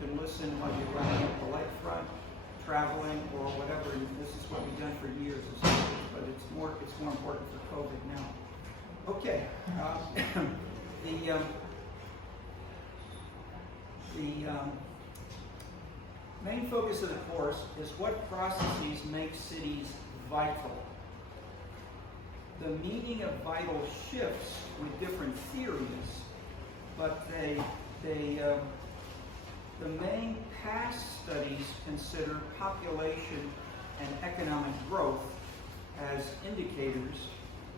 can listen while you're running up the lakefront, traveling, or whatever. And this is what we've done for years, but it's more important for COVID now. Okay. The main focus of the course is what processes make cities vital. The meaning of vital shifts with different theories, but the main past studies consider population and economic growth as indicators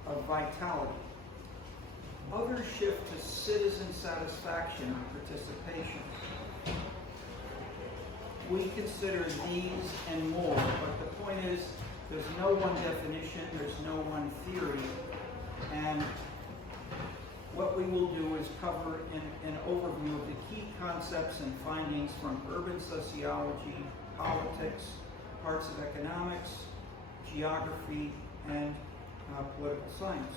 of vitality. Others shift to citizen satisfaction and participation. We consider these and more, but the point is there's no one definition, there's no one theory, and what we will do is cover an overview of the key concepts and findings from urban sociology, politics, parts of economics, geography, and political science.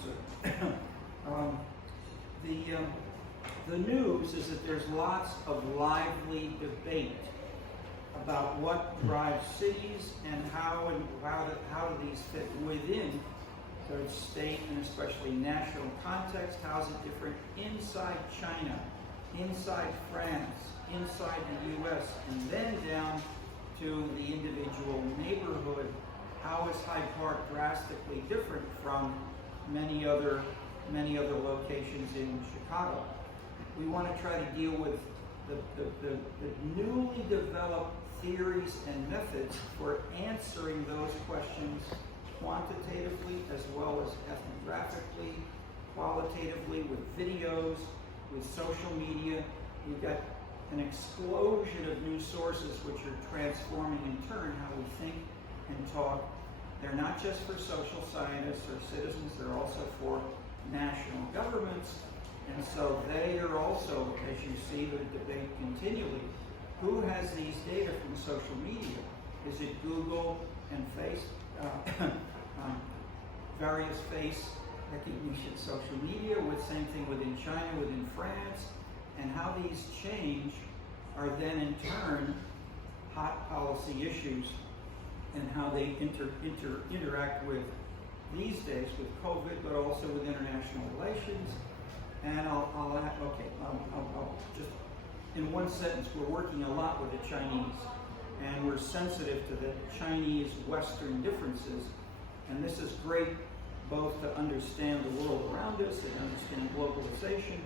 The news is that there's lots of lively debate about what drives cities and how do these fit within the state and especially national context. How's it different inside China, inside France, inside the U.S., and then down to the individual neighborhood? How is Hyde Park drastically different from many other locations in Chicago? We want to try to deal with the newly developed theories and methods for answering those questions quantitatively as well as ethnographically, qualitatively, with videos, with social media. We've got an explosion of new sources which are transforming in turn how we think and talk. They're not just for social scientists or citizens, they're also for national governments. And so they are also, as you see the debate continually, who has these data from social media? Is it Google and various face recognition social media, with same thing within China, within France, and how these change are then in turn hot policy issues and how they interact with these days with COVID, but also with international relations. And I'll just, in one sentence, we're working a lot with the Chinese, and we're sensitive to the Chinese Western differences. And this is great both to understand the world around us and understand globalization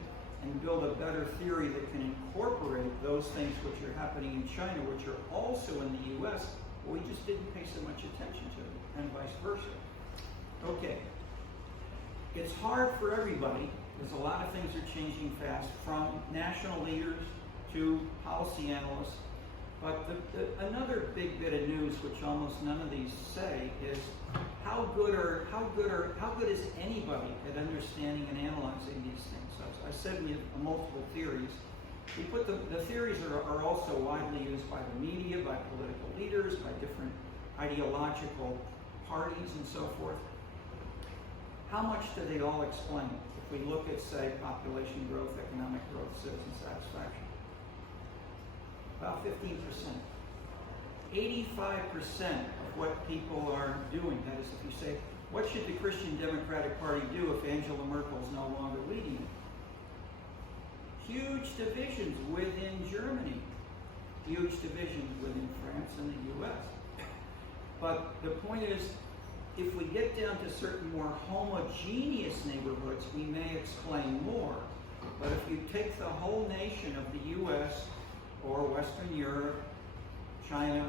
and build a better theory that can incorporate those things which are happening in China, which are also in the U.S., but we just didn't pay so much attention to them, and vice versa. Okay. It's hard for everybody, because a lot of things are changing fast, from national leaders to policy analysts. But another big bit of news, which almost none of these say, is how good is anybody at understanding and analyzing these things? I said we have multiple theories. We put the theories are also widely used by the media, by political leaders, by different ideological parties, and so forth. How much do they all explain? If we look at, say, population growth, economic growth, citizen satisfaction. About 15%. 85% of what people are doing, that is, if you say, what should the Christian Democratic Party do if Angela Merkel is no longer leading it? Huge divisions within Germany. Huge divisions within France and the U.S. But the point is, if we get down to certain more homogeneous neighborhoods, we may explain more. But if you take the whole nation of the U.S. or Western Europe, China,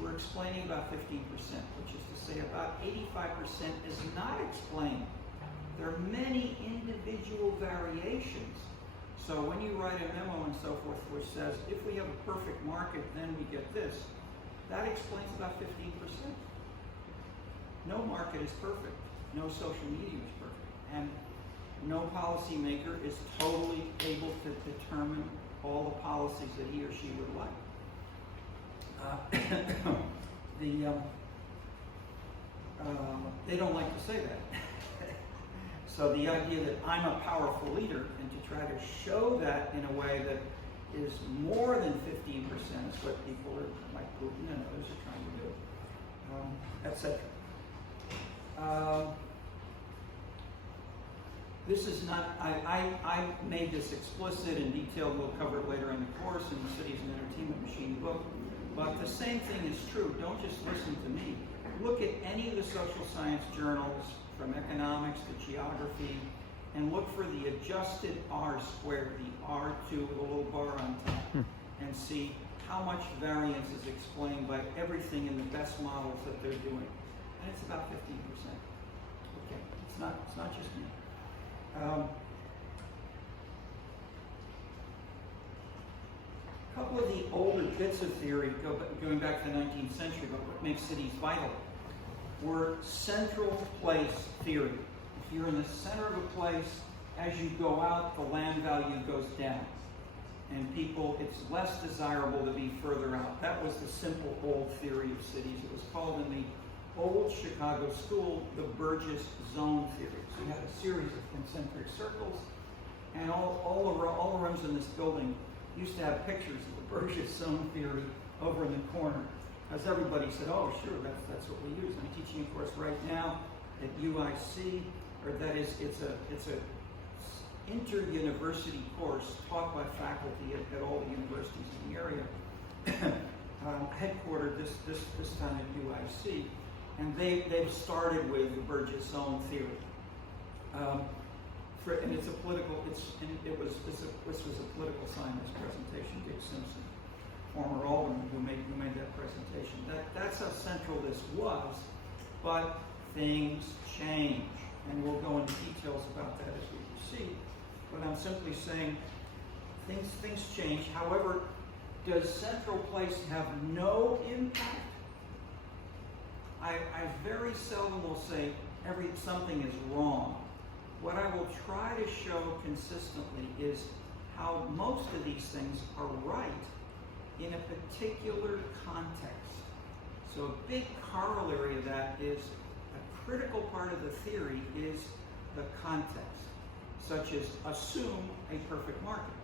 we're explaining about 15%, which is to say about 85% is not explained. There are many individual variations. So when you write a memo and so forth which says, if we have a perfect market, then we get this, that explains about 15%. No market is perfect. No social media is perfect. And no policymaker is totally able to determine all the policies that he or she would like. They don't like to say that. So the idea that I'm a powerful leader, and to try to show that in a way that is more than 15%, is what people are, like Putin and others are trying to do, etc. This is not, I made this explicit and detailed, we'll cover it later in the course in the Cities and Entertainment Machine book, but the same thing is true. Don't just listen to me. Look at any of the social science journals, from economics to geography, and look for the adjusted R squared, the R2 with a little bar on top, and see how much variance is explained by everything in the best models that they're doing. And it's about 15%. Okay, it's not just me. A couple of the older bits of theory, going back to the 19th century, about what makes cities vital, were central place theory. If you're in the center of a place, as you go out, the land value goes down. And people, it's less desirable to be further out. That was the simple old theory of cities. It was called in the old Chicago school the Burgess zone theory. So you had a series of concentric circles, and all the rooms in this building used to have pictures of the Burgess zone theory over in the corner. As everybody said, oh sure, that's what we use. I'm teaching a course right now at UIC, or that is, it's a inter-university course taught by faculty at all the universities in the area, headquartered this time at UIC, and they've started with the Burgess zone theory. And it's a political, this was a political science presentation, Dick Simpson, former alderman who made that presentation. That's how central this was, but things change, and we'll go into details about that as we proceed. But I'm simply saying things change. However, does central place have no impact? I very seldom will say something is wrong. What I will try to show consistently is how most of these things are right in a particular context. So a big corollary of that is a critical part of the theory is the context, such as assume a perfect market.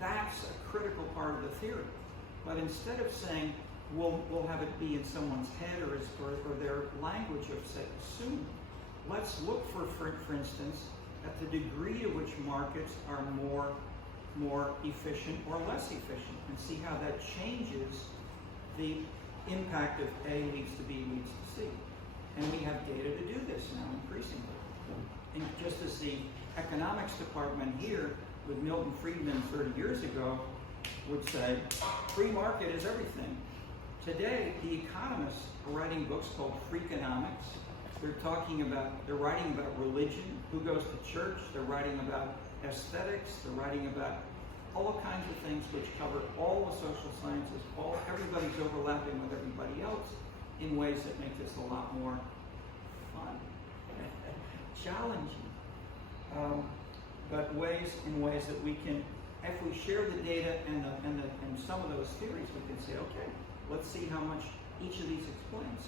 That's a critical part of the theory. But instead of saying we'll have it be in someone's head or their language of say assume, let's look for instance, at the degree to which markets are more efficient or less efficient, and see how that changes the impact of A leads to B leads to C. And we have data to do this now increasingly. And just as the economics department here with Milton Friedman 30 years ago would say, free market is everything. Today, the economists are writing books called Freakonomics. They're writing about religion, who goes to church, they're writing about aesthetics, they're writing about all kinds of things which cover all the social sciences. Everybody's overlapping with everybody else in ways that make this a lot more fun, challenging, but in ways that we can, if we share the data and some of those theories, we can say, okay, let's see how much each of these explains.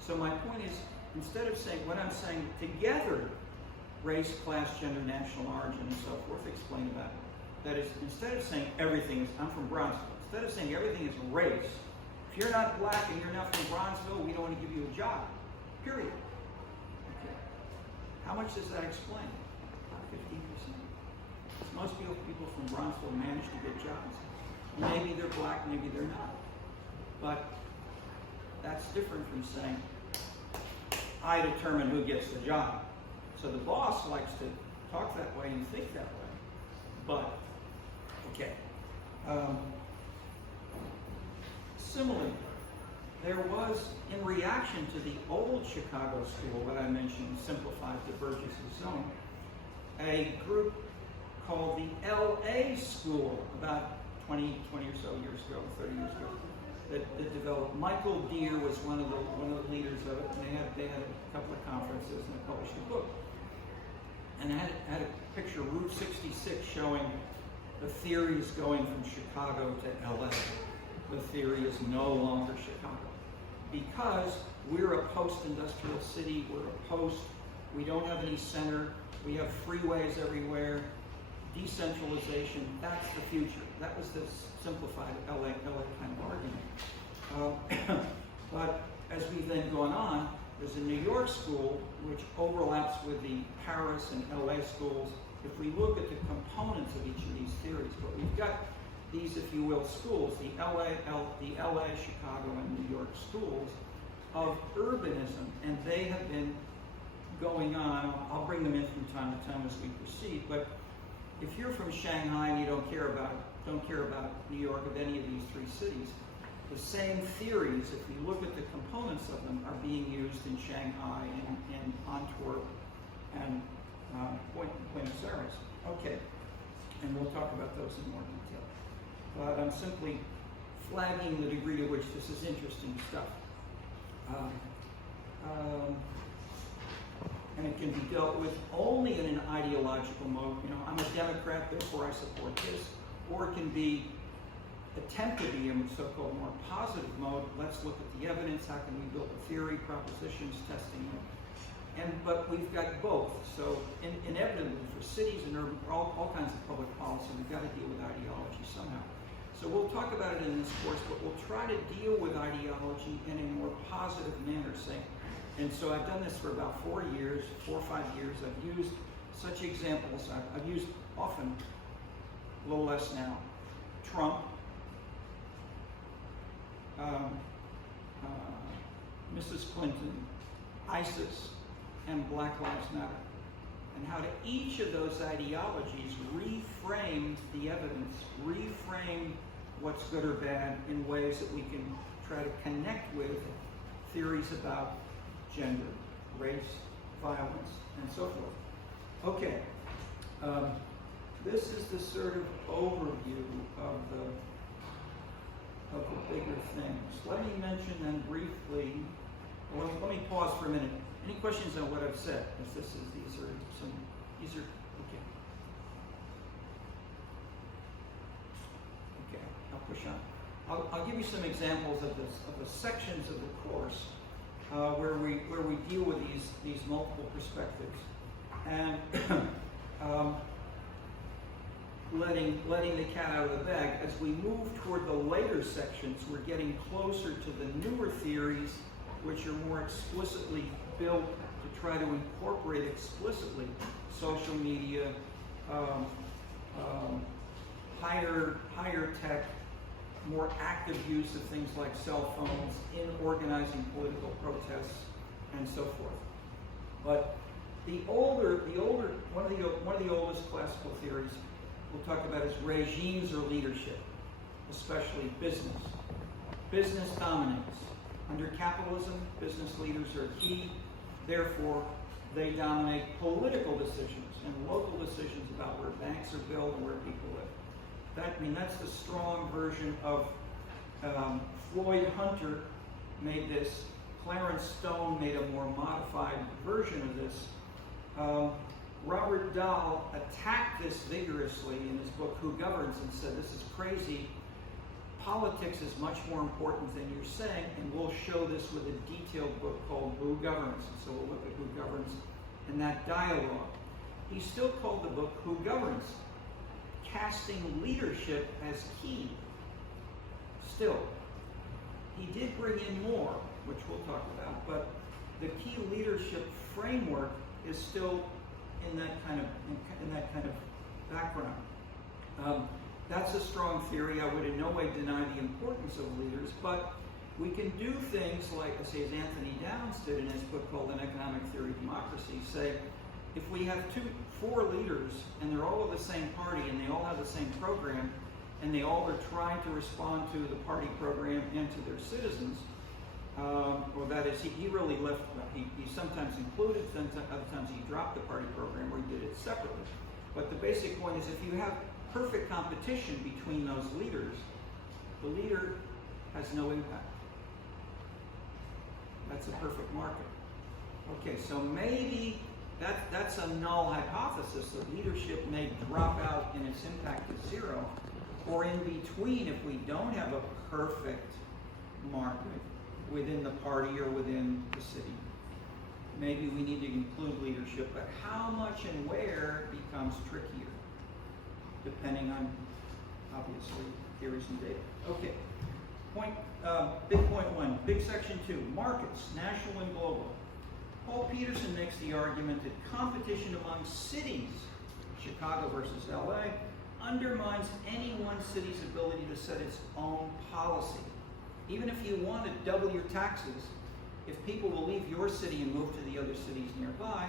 So my point is, instead of saying what I'm saying together, race, class, gender, national origin, and so forth, explain about it. That is, instead of saying everything is, I'm from Bronzeville, instead of saying everything is race, if you're not black and you're not from Bronzeville, we don't want to give you a job, period. Okay. How much does that explain? About 15%. Most people from Bronzeville manage to get jobs. Maybe they're black, maybe they're not. But that's different from saying, I determine who gets the job. So the boss likes to talk that way and think that way. But, okay. Similarly, there was, in reaction to the old Chicago school that I mentioned, simplified to Burgess's zone, a group called the LA School about 20 or so years ago, 30 years ago, that developed. Michael Deere was one of the leaders of it, and they had a couple of conferences and they published a book. And it had a picture of Route 66 showing the theories going from Chicago to LA. The theory is no longer Chicago. Because we're a post-industrial city, we don't have any center, we have freeways everywhere. decentralization, that's the future. That was the simplified LA kind of argument. But as we've then gone on, there's a New York school which overlaps with the Paris and LA schools. If we look at the components of each of these theories, but we've got these, if you will, schools, the LA, Chicago, and New York schools of urbanism, and they have been going on. I'll bring them in from time to time as we proceed, but if you're from Shanghai and you don't care about New York or any of these three cities, the same theories, if you look at the components of them, are being used in Shanghai and Antwerp and Buenos Aires. Okay, and we'll talk about those in more detail. But I'm simply flagging the degree to which this is interesting stuff. And it can be dealt with only in an ideological mode. You know, I'm a Democrat, therefore I support this. Or it can be attempt to be in a so-called more positive mode. Let's look at the evidence. How can we build a theory, propositions, testing it? But we've got both. So inevitably for cities and urban, for all kinds of public policy, we've got to deal with ideology somehow. So we'll talk about it in this course, but we'll try to deal with ideology in a more positive manner, and so I've done this for about 4 or 5 years. I've used such examples. I've used often, a little less now, Trump, Mrs. Clinton, ISIS, and Black Lives Matter, and how to each of those ideologies reframed the evidence, reframed what's good or bad in ways that we can try to connect with theories about gender, race, violence, and so forth. Okay, this is the sort of overview of the bigger things. Let me mention then briefly, well, let me pause for a minute. Any questions on what I've said? Because these are, okay. Okay, I'll push on. I'll give you some examples of the sections of the course where we deal with these multiple perspectives, and letting the cat out of the bag. As we move toward the later sections, we're getting closer to the newer theories, which are more explicitly built to try to incorporate explicitly social media, higher tech, more active use of things like cell phones in organizing political protests and so forth. But one of the oldest classical theories we'll talk about is regimes or leadership, especially business. Business dominates. Under capitalism, business leaders are key. Therefore, they dominate political decisions and local decisions about where banks are built and where people live. That's the strong version of Floyd Hunter made this. Clarence Stone made a more modified version of this. Robert Dahl attacked this vigorously in his book, Who Governs, and said, this is crazy. Politics is much more important than you're saying, and we'll show this with a detailed book called Who Governs. And so we'll look at who governs in that dialogue. He still called the book Who Governs, casting leadership as key. Still, he did bring in more, which we'll talk about, but the key leadership framework is still in that kind of background. That's a strong theory. I would in no way deny the importance of leaders, but we can do things like, as Anthony Downs did in his book called An Economic Theory of Democracy, say, if we have 4 leaders and they're all of the same party and they all have the same program and they all are trying to respond to the party program and to their citizens, or that is, he really left, he sometimes included, other times he dropped the party program or he did it separately. But the basic point is, if you have perfect competition between those leaders, the leader has no impact. That's a perfect market. Okay, so maybe that's a null hypothesis. The leadership may drop out and its impact is 0, or in between, if we don't have a perfect market within the party or within the city, maybe we need to include leadership, but how much and where becomes trickier. depending on, obviously, theories and data. Okay, big point one, big section two, markets, national and global. Paul Peterson makes the argument that competition among cities, Chicago versus LA, undermines any one city's ability to set its own policy. Even if you want to double your taxes, if people will leave your city and move to the other cities nearby,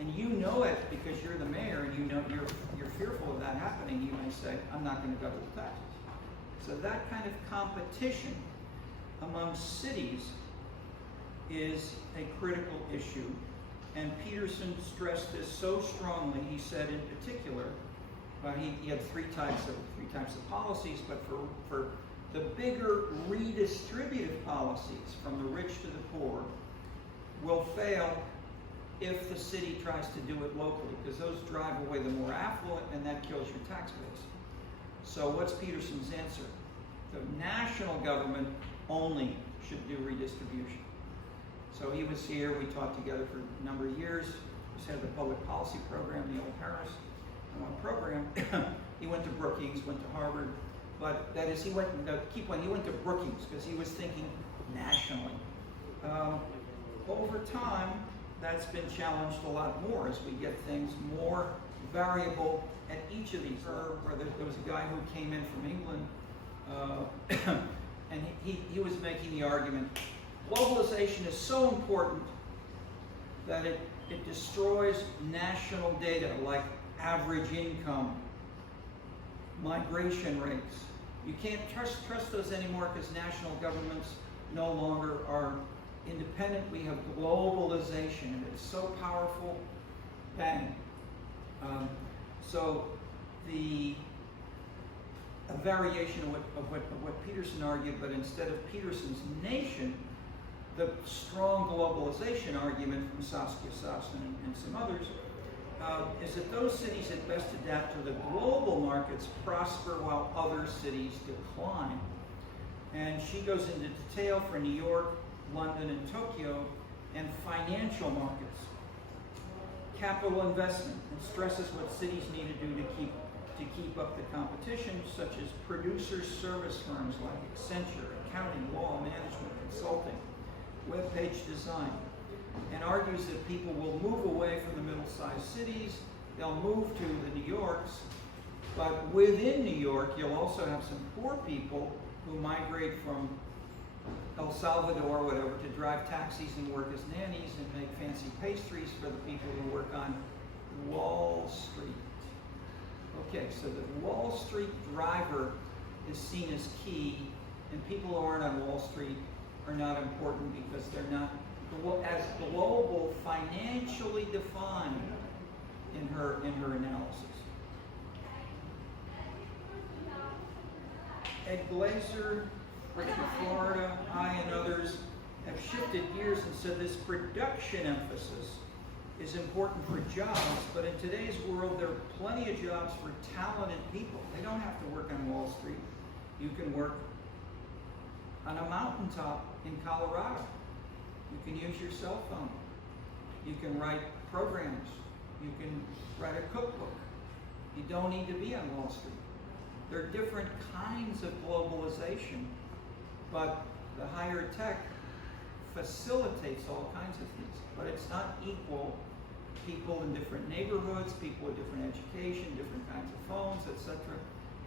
and you know it because you're the mayor and you know you're fearful of that happening, you may say, I'm not going to double the taxes. So that kind of competition among cities is a critical issue. And Peterson stressed this so strongly. He said in particular, he had three types of policies, but for the bigger redistributive policies from the rich to the poor will fail if the city tries to do it locally, because those drive away the more affluent and that kills your tax base. So what's Peterson's answer? The national government only should do redistribution. So he was here, we taught together for a number of years. He had the public policy program, the old Harris program. He went to Brookings, went to Harvard, but that is, he went to Brookings because he was thinking nationally. Over time, that's been challenged a lot more as we get things more variable at each of these. There was a guy who came in from England, and he was making the argument, globalization is so important that it destroys national data like average income, migration rates. You can't trust those anymore because national governments no longer are independent. We have globalization, and it's so powerful. Bang. So a variation of what Peterson argued, but instead of Peterson's nation, the strong globalization argument from Saskia Sassen and some others is that those cities that best adapt to the global markets prosper while other cities decline. And she goes into detail for New York, London, and Tokyo, and financial markets, capital investment, and stresses what cities need to do to keep up the competition, such as producer service firms like Accenture, accounting, law, management, consulting, web page design, and argues that people will move away from the middle-sized cities. They'll move to the New Yorks, but within New York, you'll also have some poor people who migrate from El Salvador or whatever to drive taxis and work as nannies and make fancy pastries for the people who work on Wall Street. Okay, so the Wall Street driver is seen as key, and people who aren't on Wall Street are not important because they're not as global, financially defined in her analysis. Ed Glazer, Rick from Florida, I and others have shifted gears and said this production emphasis is important for jobs, but in today's world there are plenty of jobs for talented people. They don't have to work on Wall Street. You can work on a mountaintop in Colorado. You can use your cell phone. You can write programs. You can write a cookbook. You don't need to be on Wall Street. There are different kinds of globalization, but the higher tech facilitates all kinds of things, but it's not equal. People in different neighborhoods, people with different education, different kinds of phones, etc.,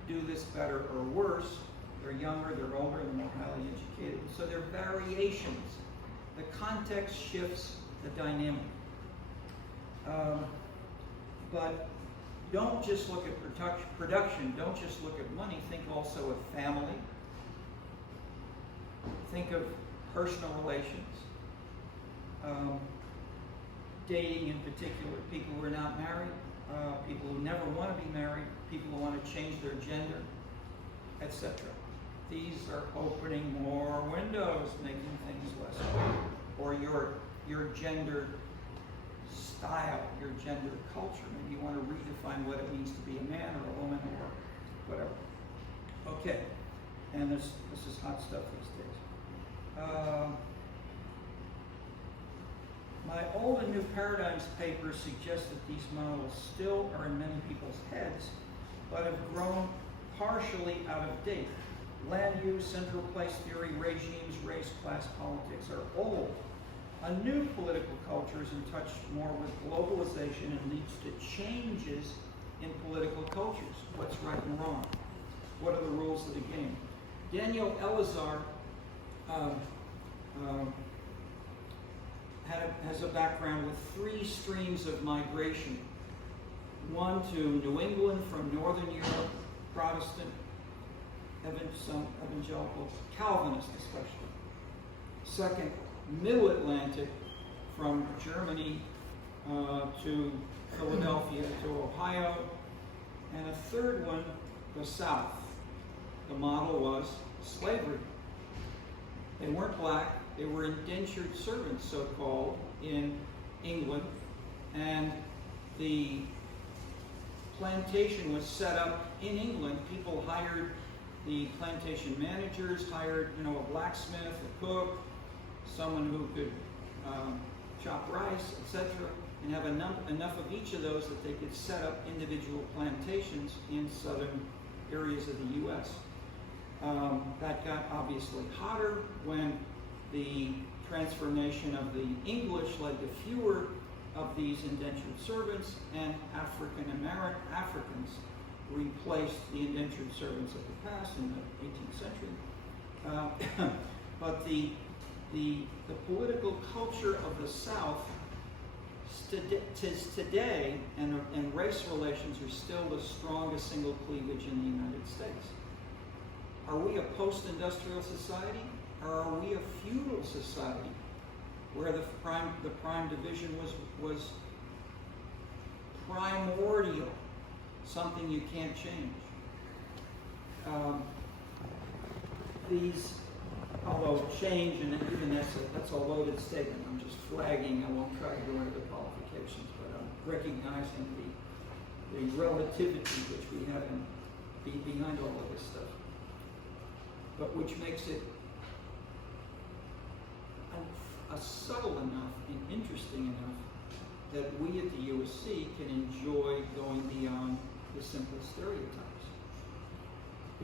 do this better or worse. They're younger, they're older, they're more highly educated. So there are variations. The context shifts the dynamic. But don't just look at production, don't just look at money, think also of family. Think of personal relations. Dating in particular, people who are not married, people who never want to be married, people who want to change their gender, etc. These are opening more windows, making things less clear. Or your gender style, your gender culture. Maybe you want to redefine what it means to be a man or a woman or whatever. Okay, and this is hot stuff these days. My Old and New Paradigms paper suggests that these models still are in many people's heads, but have grown partially out of date. Land use, central place theory, regimes, race, class politics are old. A new political culture is in touch more with globalization and leads to changes in political cultures. What's right and wrong? What are the rules of the game? Daniel Elazar has a background with 3 streams of migration. One to New England from Northern Europe, Protestant, some evangelical, Calvinist especially. Second, Middle Atlantic from Germany to Philadelphia to Ohio. And a third one, the South. The model was slavery. They weren't black, they were indentured servants, so-called, in England. And the plantation was set up in England. People hired, the plantation managers hired, a blacksmith, a cook, someone who could chop rice, etc., and have enough of each of those that they could set up individual plantations in southern areas of the U.S. That got obviously hotter when the transformation of the English led to fewer of these indentured servants, and Africans replaced the indentured servants of the past in the 18th century. But the political culture of the South today, and race relations are still the strongest single cleavage in the United States. Are we a post-industrial society, or are we a feudal society where the prime division was primordial, something you can't change? These, although change, and even that's a loaded statement, I'm just flagging, I won't try to go into the qualifications, but I'm recognizing the relativity which we have behind all of this stuff, but which makes it subtle enough and interesting enough that we at the USC can enjoy going beyond the simple stereotypes.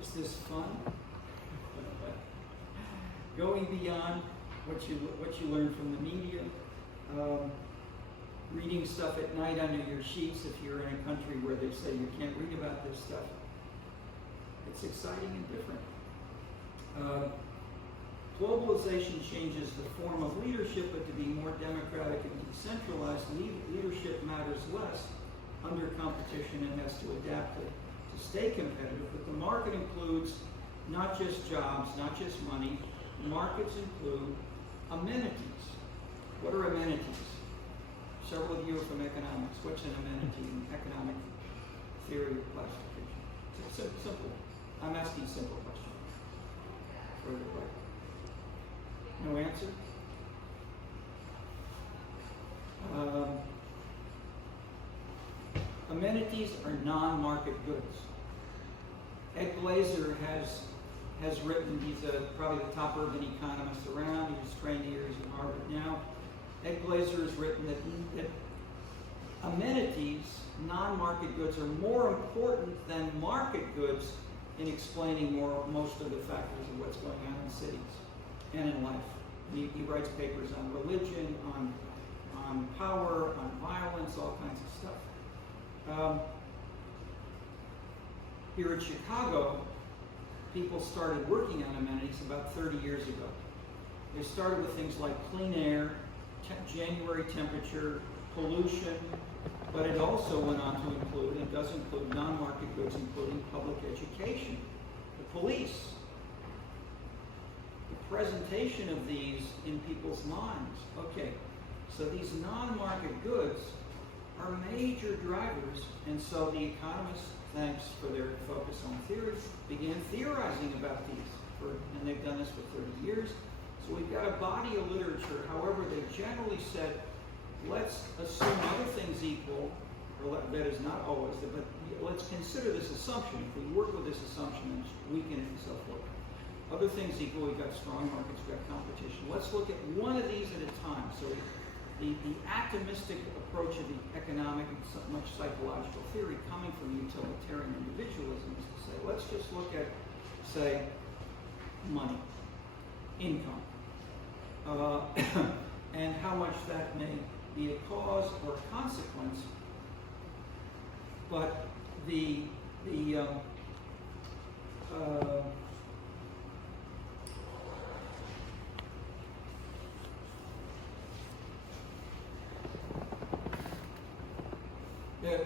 Is this fun? Going beyond what you learn from the media, reading stuff at night under your sheets if you're in a country where they say you can't read about this stuff. It's exciting and different. Globalization changes the form of leadership, but to be more democratic and decentralized, leadership matters less under competition and has to adapt to stay competitive. But the market includes not just jobs, not just money. Markets include amenities. What are amenities? Several of you are from economics. What's an amenity in economic theory of classification? It's simple. I'm asking simple questions. Further questions? No answer? Amenities are non-market goods. Ed Glaeser has written, he's probably the top urban economist around, he was trained here, he's at Harvard now. Ed Glaeser has written that amenities, non-market goods, are more important than market goods in explaining most of the factors of what's going on in cities and in life. He writes papers on religion, on power, on violence, all kinds of stuff. Here in Chicago, people started working on amenities about 30 years ago. They started with things like clean air, January temperature, pollution, but it also went on to include, and does include, non-market goods, including public education, the police, the presentation of these in people's minds. Okay, so these non-market goods are major drivers, and so the economists, thanks for their focus on theory, began theorizing about these, and they've done this for 30 years. So we've got a body of literature. However, they generally said, let's assume other things equal, or that is not always, but let's consider this assumption. If we work with this assumption and weaken it and so forth. Other things equal, we've got strong markets, we've got competition. Let's look at one of these at a time. So the atomistic approach of the economic and so much psychological theory coming from utilitarian individualism is to say, let's just look at, say, money, income, and how much that may be a cause or a consequence. But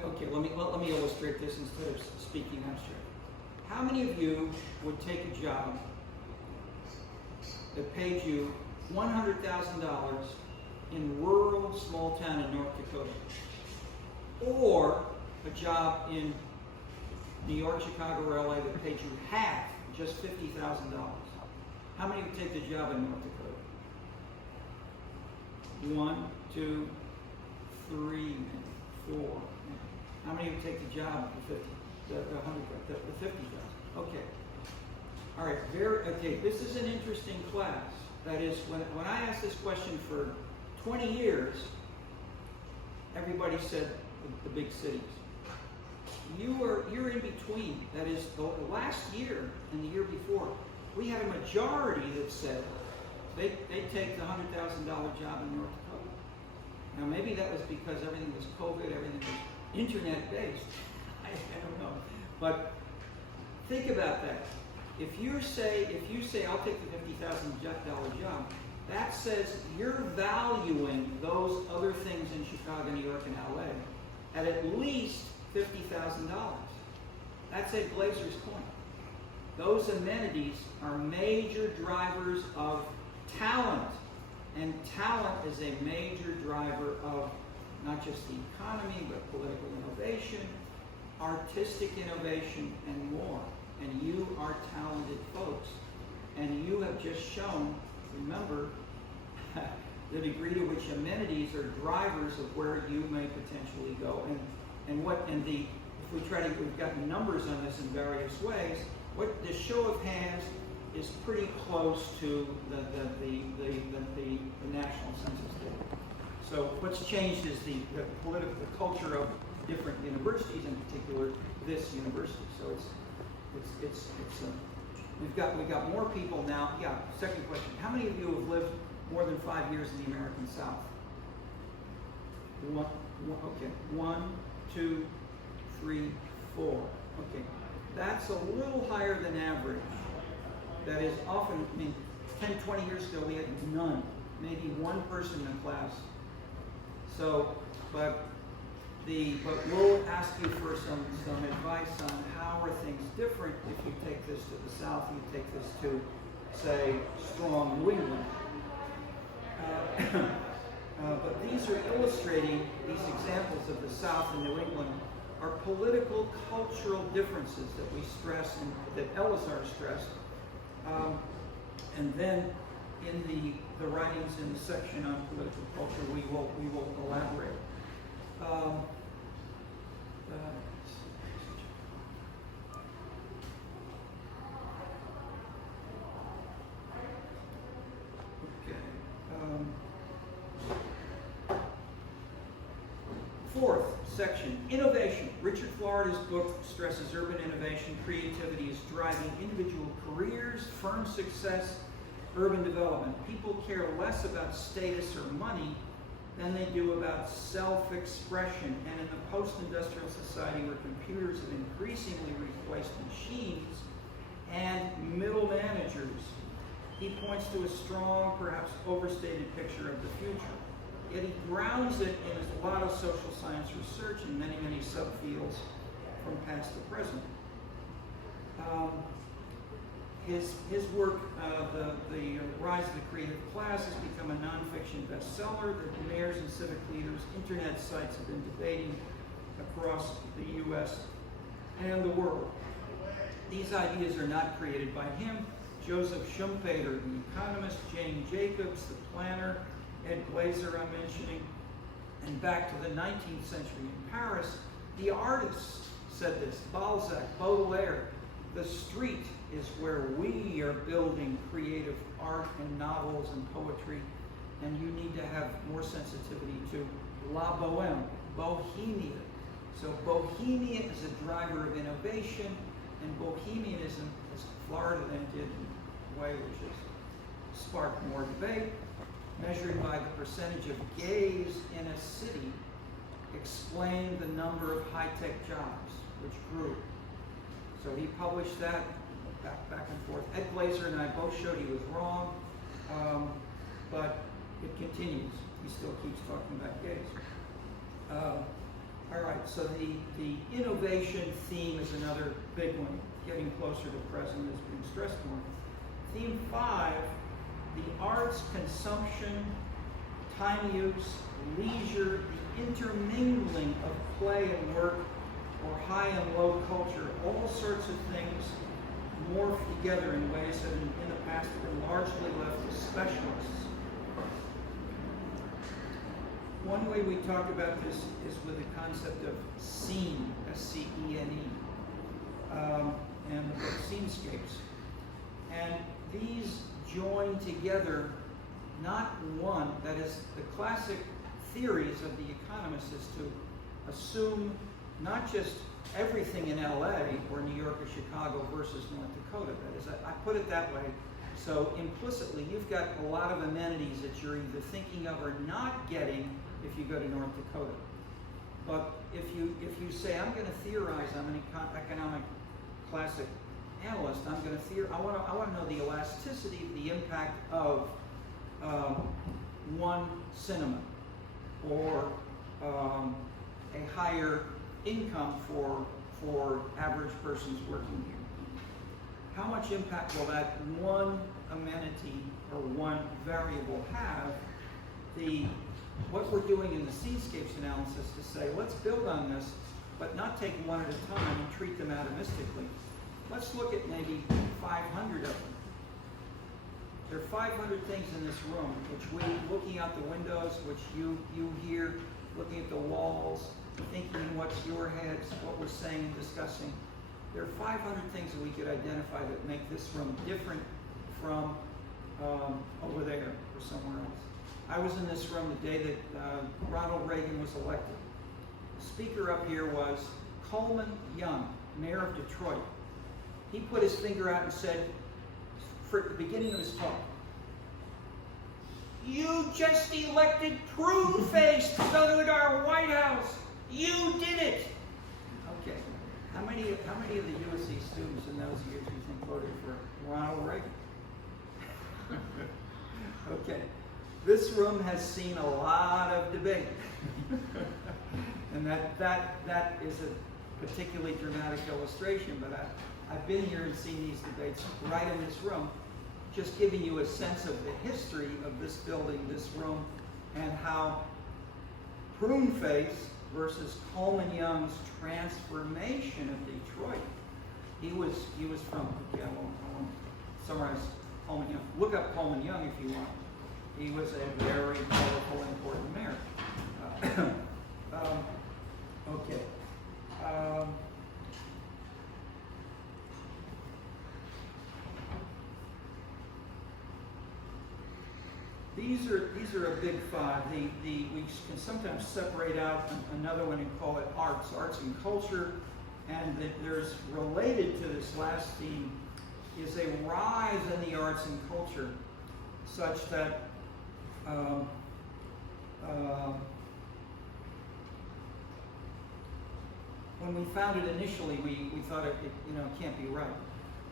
okay, let me illustrate this instead of speaking abstract. How many of you would take a job that paid you $100,000 in rural small town in North Dakota, or a job in New York, Chicago, or LA that paid you half, just $50,000? How many would take the job in North Dakota? 1, 2, 3, 4. How many would take the job at the 50,000? Okay. All right. Okay. This is an interesting class. That is, when I asked this question for 20 years, everybody said the big cities. You're in between. That is, the last year and the year before, we had a majority that said they take the $100,000 job in North Dakota. Now maybe that was because everything was COVID, everything was internet based. I don't know. But think about that. If you say I'll take the $50,000 job, that says you're valuing those other things in Chicago, New York, and LA at least $50,000. That's a Blazer's coin. Those amenities are major drivers of talent, and talent is a major driver of not just the economy, but political innovation, artistic innovation, and more. And you are talented folks. And you have just shown, remember, the degree to which amenities are drivers of where you may potentially go. We've got numbers on this in various ways. What the show of hands is pretty close to the national census data. So what's changed is the culture of different universities, in particular this university. So we've got more people now. Yeah. Second question: how many of you have lived more than 5 years in the American South? Okay. 1, 2, 3, 4. Okay. That's a little higher than average. That is often, 10, 20 years ago we had none, maybe one person in a class. So, but we'll ask you for some advice on how are things different if you take this to the South, you take this to, say, strong New England. But these are illustrating, these examples of the South and New England are political, cultural differences that we stress and that Elazar stressed. And then in the writings in the section on political culture, we will elaborate. Fourth section, innovation. Richard Florida's book stresses urban innovation. Creativity is driving individual careers, firm success, urban development. People care less about status or money than they do about self-expression. And in the post-industrial society where computers have increasingly replaced machines and middle managers, he points to a strong, perhaps overstated picture of the future. Yet he grounds it in a lot of social science research and many, many subfields from past to present. His work, the Rise of the Creative Class, has become a nonfiction bestseller that mayors and civic leaders, internet sites have been debating across the U.S. and the world. These ideas are not created by him. Joseph Schumpeter, the economist, Jane Jacobs, the planner, Ed Glazer I'm mentioning, and back to the 19th century in Paris, the artists said this, Balzac, Baudelaire, the street is where we are building creative art and novels and poetry. and you need to have more sensitivity to la bohème, bohemia. So bohemia is a driver of innovation, and bohemianism, as Florida then did in a way which has sparked more debate, measured by the percentage of gays in a city, explained the number of high-tech jobs, which grew. So he published that back and forth. Ed Glazer and I both showed he was wrong, but it continues. He still keeps talking about gays. All right, so the innovation theme is another big one, getting closer to present is being stressed more. Theme 5, the arts, consumption, time use, leisure, the intermingling of play and work, or high and low culture, all sorts of things morph together in ways that in the past have been largely left to specialists. One way we talk about this is with the concept of scene, S-C-E-N-E, and the book Scenescapes. And these join together not one, that is, the classic theories of the economists is to assume not just everything in LA or New York or Chicago versus North Dakota. That is, I put it that way. So implicitly, you've got a lot of amenities that you're either thinking of or not getting if you go to North Dakota. But if you say, I'm going to theorize, I'm an economic classic analyst, I'm going to I want to know the elasticity, the impact of one cinema or a higher income for average persons working here. How much impact will that one amenity or one variable have? What we're doing in the Scenescapes analysis to say, let's build on this, but not take one at a time and treat them atomistically. Let's look at maybe 500 of them. There are 500 things in this room, which we, looking out the windows, which you hear, looking at the walls, thinking in what's your heads, what we're saying and discussing. There are 500 things that we could identify that make this room different from over there or somewhere else. I was in this room the day that Ronald Reagan was elected. The speaker up here was Coleman Young, mayor of Detroit. He put his finger out and said, for at the beginning of his talk, "You just elected prune-faced to go to our White House. You did it." Okay. How many of the USC students in those years do you think voted for Ronald Reagan? Okay. This room has seen a lot of debate. And that is a particularly dramatic illustration, but I've been here and seen these debates right in this room, just giving you a sense of the history of this building, this room, and how Pruneface versus Coleman Young's transformation of Detroit. He was from, I won't summarize Coleman Young. Look up Coleman Young if you want. He was a very powerful, important mayor. Okay. These are a big 5. We can sometimes separate out another one and call it arts and culture, and there's related to this last theme is a rise in the arts and culture, such that when we found it initially, we thought it can't be right.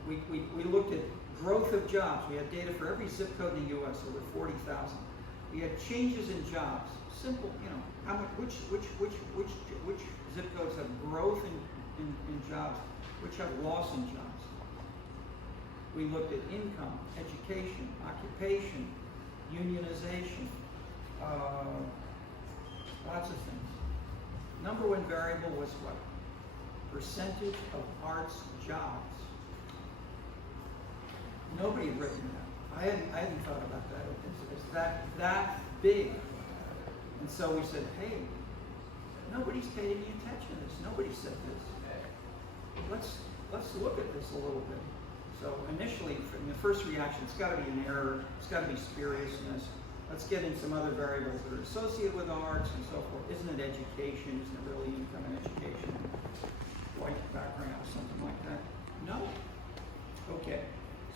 We looked at growth of jobs. We had data for every zip code in the U.S., over 40,000. We had changes in jobs. Simple, how much, which zip codes have growth in jobs, which have loss in jobs. We looked at income, education, occupation, unionization, lots of things. Number one variable was what? Percentage of arts jobs. Nobody had written that. I hadn't thought about that. It's that big. And so we said, hey, nobody's paid any attention to this. Nobody said this. Let's look at this a little bit. So initially, in the first reaction, it's got to be an error. It's got to be spuriousness. let's get in some other variables that are associated with arts and so forth. Isn't it education? Isn't it really income and education? White background, something like that? No? Okay.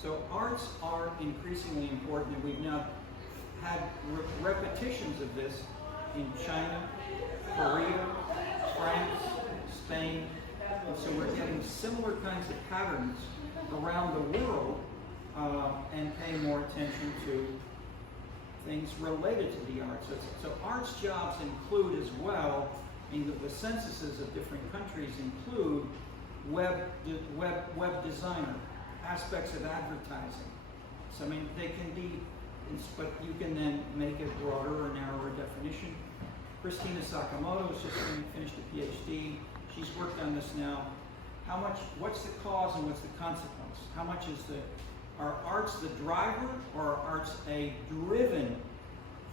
So arts are increasingly important, and we've now had repetitions of this in China, Korea, France, Spain, and so we're getting similar kinds of patterns around the world and paying more attention to things related to the arts. So arts jobs include as well, I mean, the censuses of different countries include web designer, aspects of advertising. So I mean, they can be, but you can then make it broader or narrower definition. Christina Sakamoto has just finished a PhD. She's worked on this now. What's the cause and what's the consequence? How much are arts the driver, or are arts driven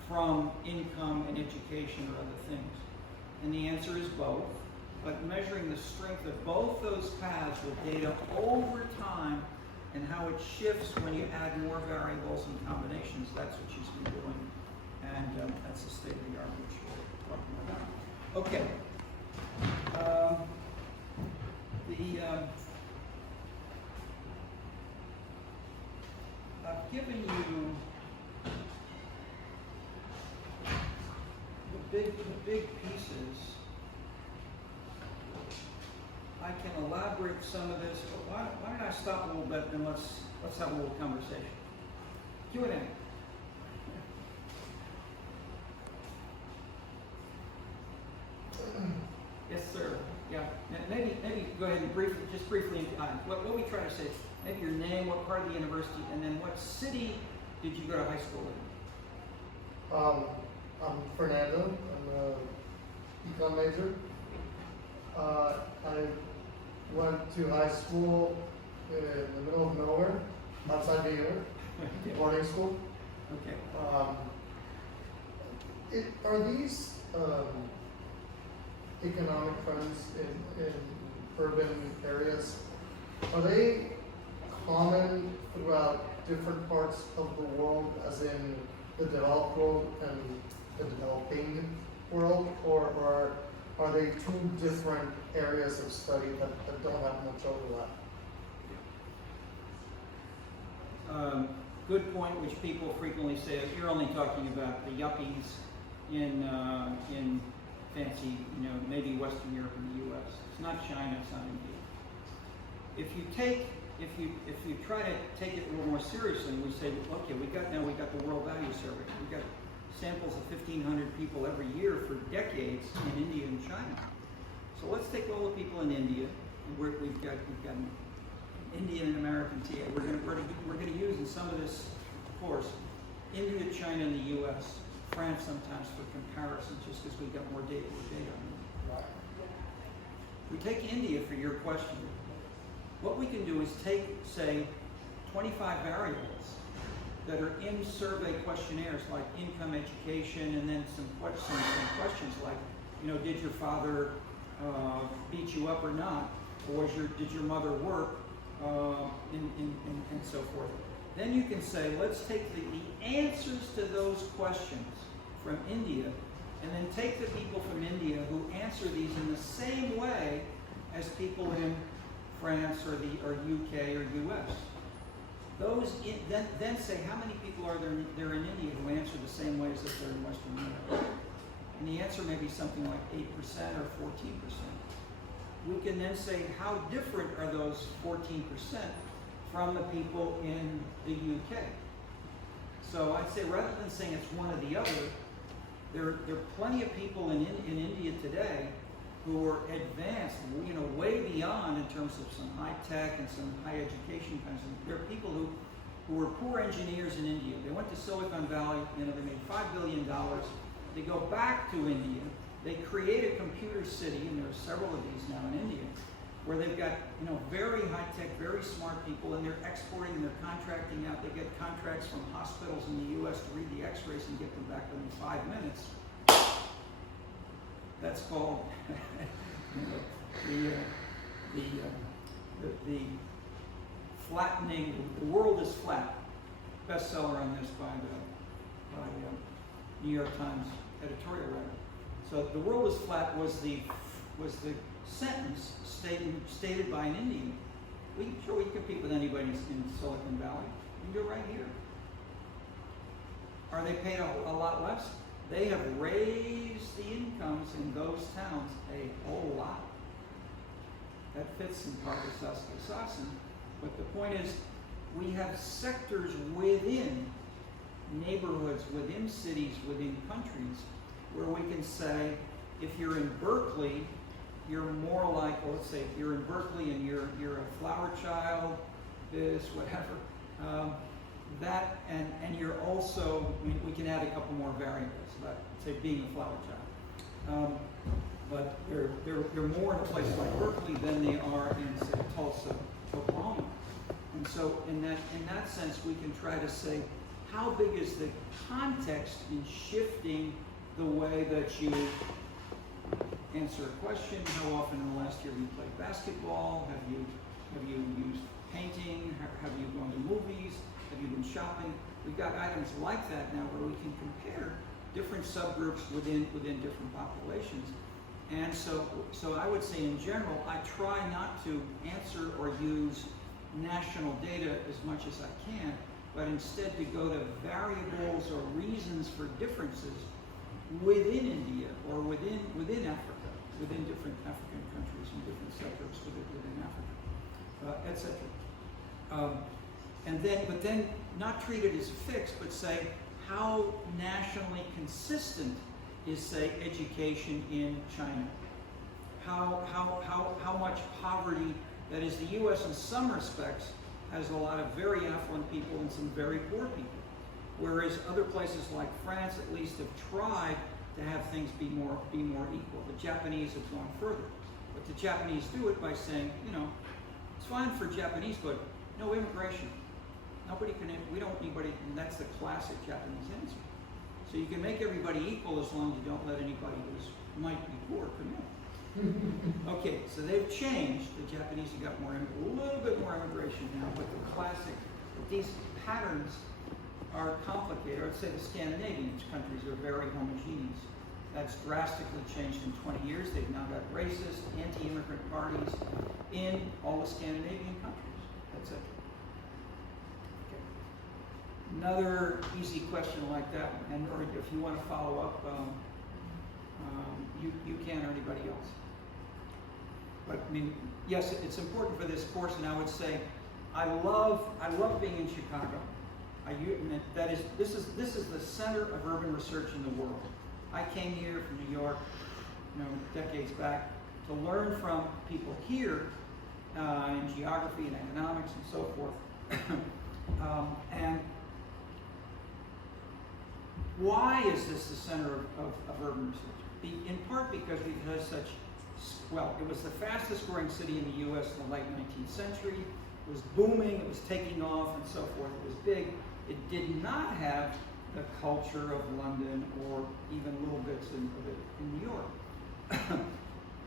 from income and education or other things? And the answer is both, but measuring the strength of both those paths with data over time and how it shifts when you add more variables and combinations, that's what she's been doing. And that's the state of the art which we're talking about. Okay. I've given you the big pieces. I can elaborate some of this, but why don't I stop a little bit and let's have a little conversation. Q&A. Yes, sir. Yeah. Maybe go ahead and briefly what we try to say. Maybe your name, what part of the university, and then what city did you go to high school in? I'm Fernando. I'm a econ major. I went to high school in the middle of nowhere, outside New York, boarding school. Okay. Are these economic trends in urban areas, are they common throughout different parts of the world, as in the developed world and the developing world, or are they two different areas of study that don't have much overlap? Good point, which people frequently say, you're only talking about the yuppies in fancy, maybe Western Europe and the U.S. It's not China, it's not India. If you try to take it a little more seriously, and we say, okay, we got the World Value Survey. We got samples of 1,500 people every year for decades in India and China. So let's take all the people in India, and we've got an Indian and American TA. We're going to use in some of this course India, China, and the U.S. France sometimes for comparison, just because we've got more data on them. Right. We take India for your question. What we can do is take, say, 25 variables that are in survey questionnaires like income, education, and then some questions like, did your father beat you up or not? Or did your mother work? And so forth. Then you can say, let's take the answers to those questions from India, and then take the people from India who answer these in the same way as people in France or UK or US. Then say how many people are there in India who answer the same way as if they're in Western Europe, and the answer may be something like 8% or 14%. We can then say how different are those 14% from the people in the UK. So I'd say rather than saying it's one or the other, there are plenty of people in India today who are advanced, way beyond in terms of some high tech and some high education kinds of. There are people who were poor engineers in India. They went to Silicon Valley, they made $5 billion. They go back to India. They create a computer city, and there are several of these now in India, where they've got very high tech, very smart people, and they're exporting and they're contracting out. They get contracts from hospitals in the U.S. to read the X-rays and get them back within 5 minutes. That's called the flattening. The world is flat. Bestseller on this by New York Times editorial writer. So the world is flat was the sentence stated by an Indian. We can compete with anybody in Silicon Valley. We can do it right here. Are they paid a lot less? They have raised the incomes in those towns a whole lot. That fits in part with Saskatchewan. But the point is, we have sectors within neighborhoods, within cities, within countries, where we can say, if you're in Berkeley, you're more like, well, let's say if you're in Berkeley and you're a flower child, this, whatever, that, and you're also, we can add a couple more variables, but say being a flower child. But they're more in a place like Berkeley than they are in, say, Tulsa, Oklahoma. And so in that sense, we can try to say, how big is the context in shifting the way that you answer a question? How often in the last year have you played basketball? Have you used painting? Have you gone to movies? Have you been shopping? We've got items like that now where we can compare different subgroups within different populations. And so I would say in general, I try not to answer or use national data as much as I can, but instead to go to variables or reasons for differences within India or within Africa, within different African countries and different sectors within Africa, etc. But then not treat it as fixed, but say how nationally consistent is, say, education in China. How much poverty, that is, the U.S. in some respects has a lot of very affluent people and some very poor people, whereas other places like France at least have tried to have things be more equal. The Japanese have gone further, but the Japanese do it by saying, it's fine for Japanese, but no immigration. We don't anybody, and that's the classic Japanese answer. So you can make everybody equal as long as you don't let anybody who might be poor come in. Okay, so they've changed. The Japanese have got a little bit more immigration now, but these patterns are complicated. I'd say the Scandinavian countries are very homogeneous. That's drastically changed in 20 years. They've now got racist, anti-immigrant parties in all the Scandinavian countries, etc. Okay. Another easy question like that, or if you want to follow up, you can, or anybody else. But I mean, yes, it's important for this course, and I would say, I love being in Chicago. This is the center of urban research in the world. I came here from New York, decades back, to learn from people here in geography and economics and so forth. And why is this the center of urban research? In part because it has such, it was the fastest growing city in the U.S. in the late 19th century. It was booming, it was taking off and so forth. It was big. It did not have the culture of London or even little bits of it in New York.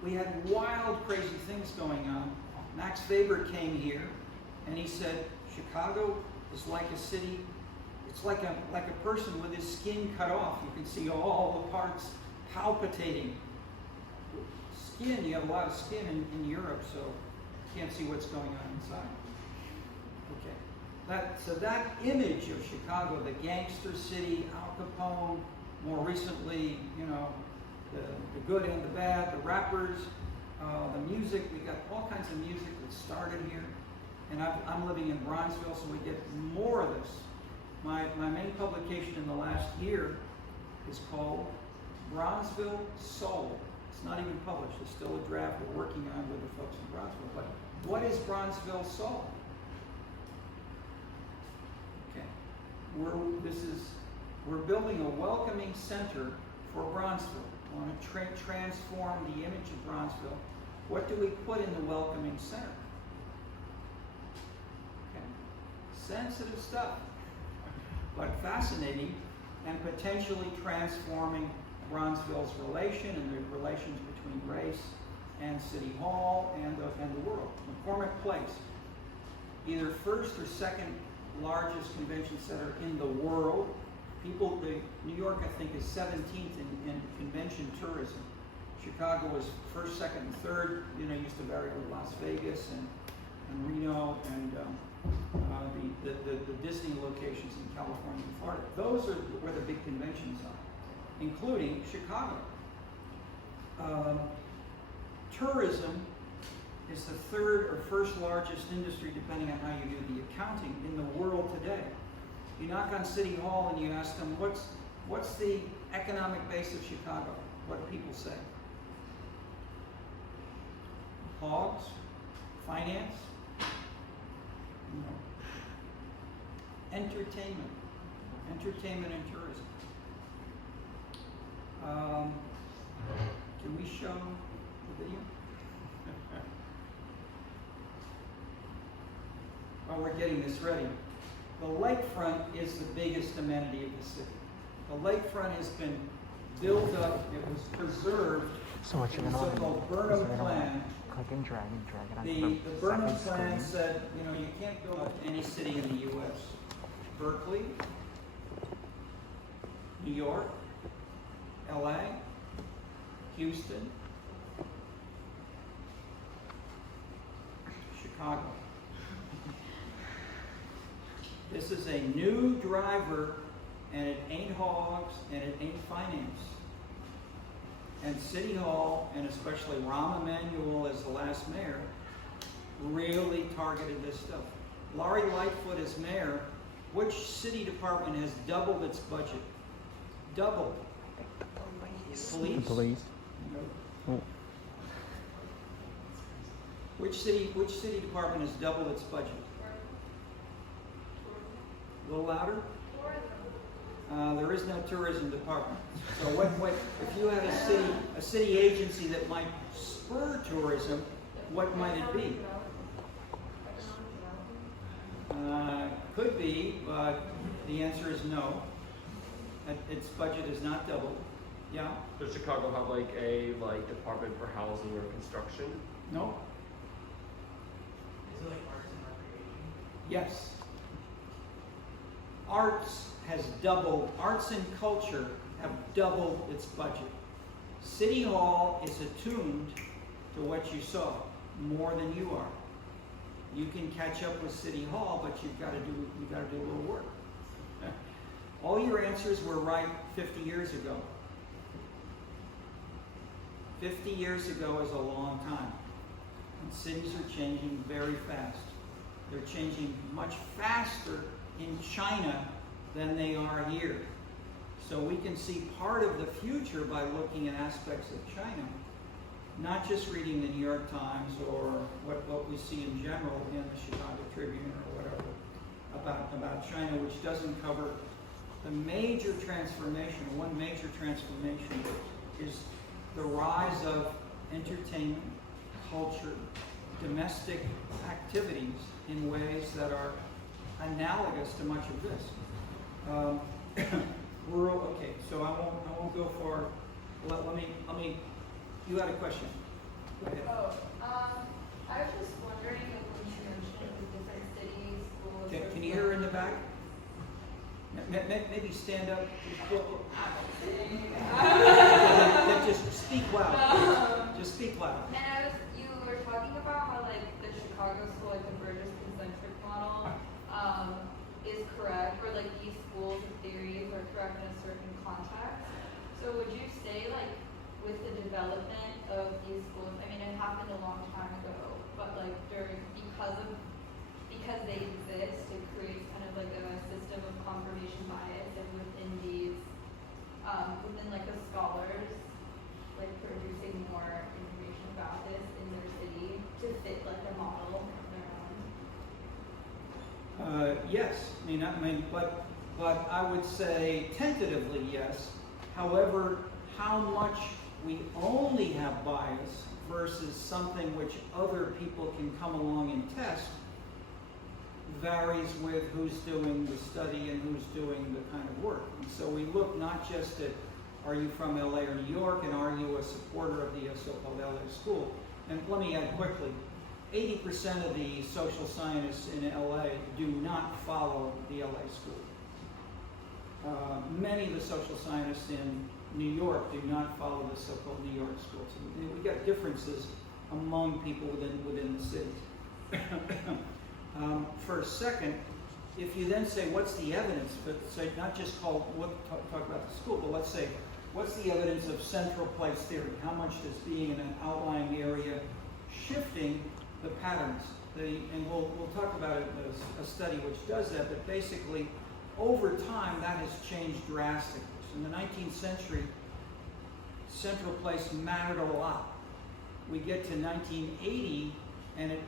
We had wild, crazy things going on. Max Weber came here and he said, Chicago is like a city. It's like a person with his skin cut off. You can see all the parts palpitating. Skin, you have a lot of skin in Europe, so you can't see what's going on inside. Okay. So that image of Chicago, the gangster city, Al Capone, more recently, the good and the bad, the rappers, the music, we got all kinds of music that started here. And I'm living in Bronzeville, so we get more of this. My main publication in the last year is called Bronzeville Soul. It's not even published. It's still a draft we're working on with the folks in Bronzeville. But what is Bronzeville Soul? Okay, we're building a welcoming center for Bronzeville. We want to transform the image of Bronzeville. What do we put in the welcoming center? Okay, sensitive stuff, but fascinating and potentially transforming Bronzeville's relation and the relations between race and City Hall and the world. McCormick Place, either first or second largest convention center in the world, New York, I think, is 17th in convention tourism. Chicago was first, second, and third. You know, used to vary with Las Vegas and Reno and the Disney locations in California and Florida. Those are where the big conventions are, including Chicago. Tourism is the third or first largest industry, depending on how you do the accounting, in the world today. You knock on City Hall and you ask them, what's the economic base of Chicago? What do people say? Hogs? Finance? No. Entertainment. Entertainment and tourism. Can we show the video? While we're getting this ready. The lakefront is the biggest amenity of the city. The lakefront has been built up, it was preserved in the so-called Burnham Plan. Click and drag it on The Burnham Plan said, you know, you can't build up any city in the U.S. Berkeley, New York, L.A., Houston, Chicago. This is a new driver, and it ain't hogs, and it ain't finance. And City Hall, and especially Rahm Emanuel as the last mayor, really targeted this stuff. Laurie Lightfoot as mayor, which city department has doubled its budget? Doubled. Police? Police. No. Oh. Which city department has doubled its budget? A little louder? There is no tourism department. So what if you had a city agency that might spur tourism, what might it be? Could be, but the answer is no. Its budget is not doubled. Yeah? Does Chicago have like a department for housing or construction? No? Is it like arts and recreation? Yes. Arts has doubled, arts and culture have doubled its budget. City Hall is attuned to what you saw more than you are. You can catch up with City Hall, but you've got to do a little work. All your answers were right 50 years ago. 50 years ago is a long time. And cities are changing very fast. They're changing much faster in China than they are here. So we can see part of the future by looking at aspects of China, not just reading the New York Times or what we see in general in the Chicago Tribune or whatever about China, which doesn't cover the major transformation. One major transformation is the rise of entertainment, culture, domestic activities in ways that are analogous to much of this. Rural. Okay, so I won't go for. Let me. You had a question. Go ahead. I was just wondering if when you mentioned the different cities, schools. Can you hear her in the back? Maybe stand up. Just speak loud. Just speak loud. And you were talking about how like the Chicago school, like the Burgess concentric model, is correct, or like these schools and theories are correct in a certain context. So would you say like with the development of these schools, I mean it happened a long time ago, but like because they exist, it creates kind of like a system of confirmation bias, and within these, within like the scholars, like producing more information about this in their city to fit like the model of their own. Yes, but I would say tentatively yes. However, how much we only have bias versus something which other people can come along and test varies with who's doing the study and who's doing the kind of work. And so we look not just at are you from LA or New York, and are you a supporter of the so-called LA school? And let me add quickly, 80% of the social scientists in LA do not follow the LA school. Many of the social scientists in New York do not follow the so-called New York schools. And we got differences among people within the cities. For a second, if you then say, what's the evidence? But say, not just talk about the school, but let's say, what's the evidence of central place theory? How much does being in an outlying area shifting the patterns? And we'll talk about it as a study which does that, but basically, over time, that has changed drastically. So in the 19th century, central place mattered a lot. We get to 1980, and it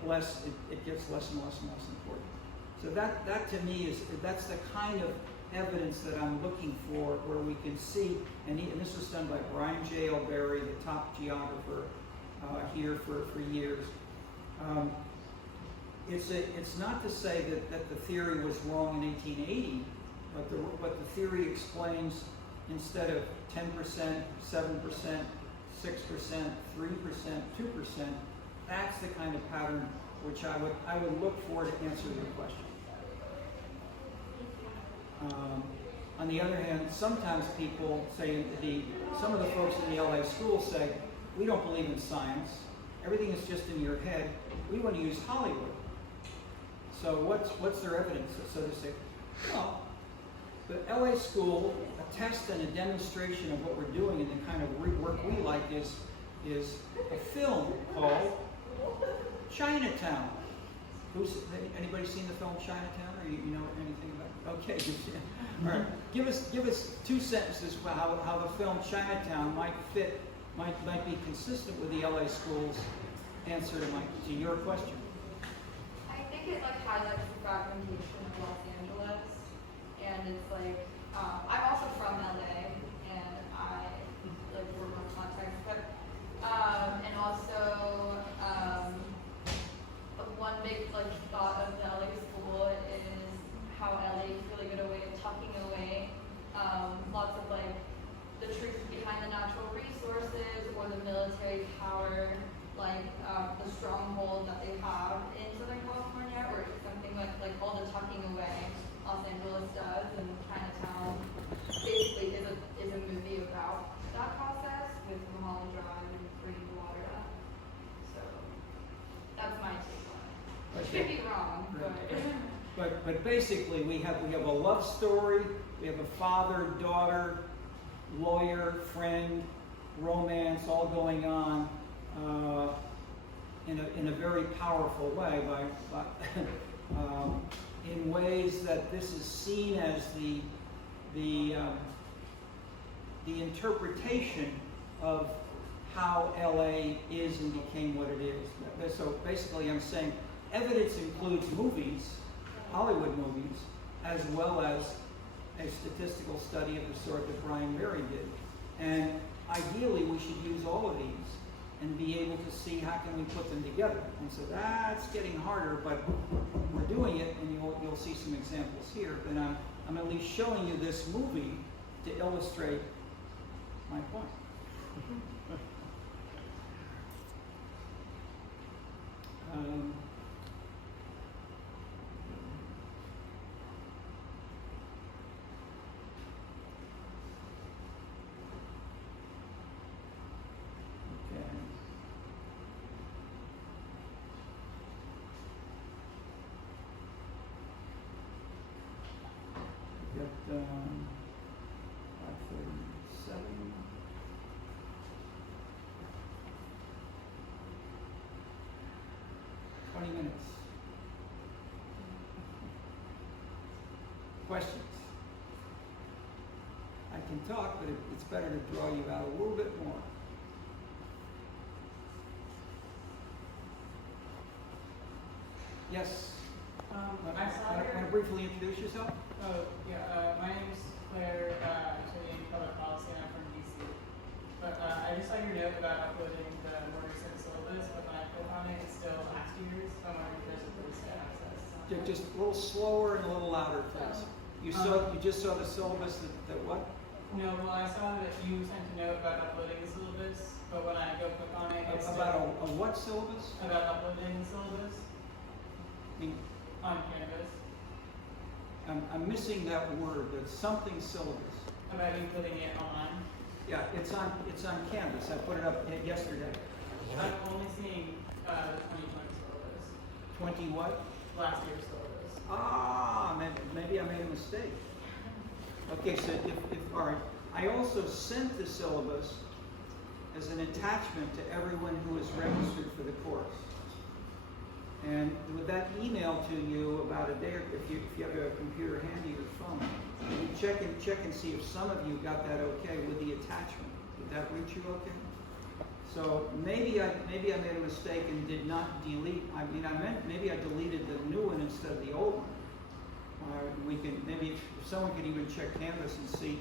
gets less and less and less important. So that to me that's the kind of evidence that I'm looking for, where we can see, and this was done by Brian J. Elberry, the top geographer here for years. It's not to say that the theory was wrong in 1880, but the theory explains, instead of 10%, 7%, 6%, 3%, 2%, that's the kind of pattern which I would look for to answer your question. On the other hand, sometimes people say, some of the folks in the LA school say, we don't believe in science. Everything is just in your head. We want to use Hollywood. So what's their evidence? So they say, well, the LA school, a test and a demonstration of what we're doing and the kind of work we like is a film called Chinatown. Anybody seen the film Chinatown, or you know anything about it? Okay, all right. Give us 2 sentences about how the film Chinatown might be consistent with the LA school's answer to your question. I think it like highlights the fragmentation of Los Angeles, and it's like I'm also from LA, and I like work on context, but and also one big like thought of the LA school is how LA is really good way of tucking away lots of like the truth behind the natural resources or the military power, like the stronghold that they have in Southern California, or something like all the tucking away Los Angeles does, and Chinatown basically is a movie about that process with Mulholland Drive and bringing the water up. So that's my take on it. I could be wrong, But basically, we have a love story. We have a father, daughter, lawyer, friend, romance, all going on in a very powerful way, in ways that this is seen as the interpretation of how LA is and became what it is. So basically, I'm saying evidence includes movies, Hollywood movies, as well as a statistical study of the sort that Brian Berry did. And ideally, we should use all of these and be able to see how can we put them together. And so that's getting harder, but we're doing it, and you'll see some examples here. And I'm at least showing you this movie to illustrate my point. Got 5:37. Minutes. Questions? I can talk, but it's better to draw you out a little bit more. Yes? I saw Want to briefly introduce yourself? Oh, yeah, my name is Claire, actually in public policy, and I'm from DC. But I just saw your note about uploading the more recent syllabus, but when I click on it, it's still last year's, so I'm wondering if there's a way to get access. Just a little slower and a little louder, please. You just saw the syllabus that what? No, well, I saw that you sent a note about uploading the syllabus, but when I go click on it, it's About a what syllabus? about uploading the syllabus I mean, on Canvas. I'm missing that word, that something syllabus. About you putting it online? Yeah, it's on Canvas. I put it up yesterday. I'm only seeing the 2020 syllabus, 20 what? last year's syllabus. Ah, maybe I made a mistake. Okay, so all right, I also sent the syllabus as an attachment to everyone who is registered for the course. And with that email to you about a day, if you have a computer handy or phone, you check and see if some of you got that okay with the attachment. Did that reach you okay? So maybe I made a mistake and did not delete. I meant maybe I deleted the new one instead of the old one. We can maybe if someone could even check Canvas and see,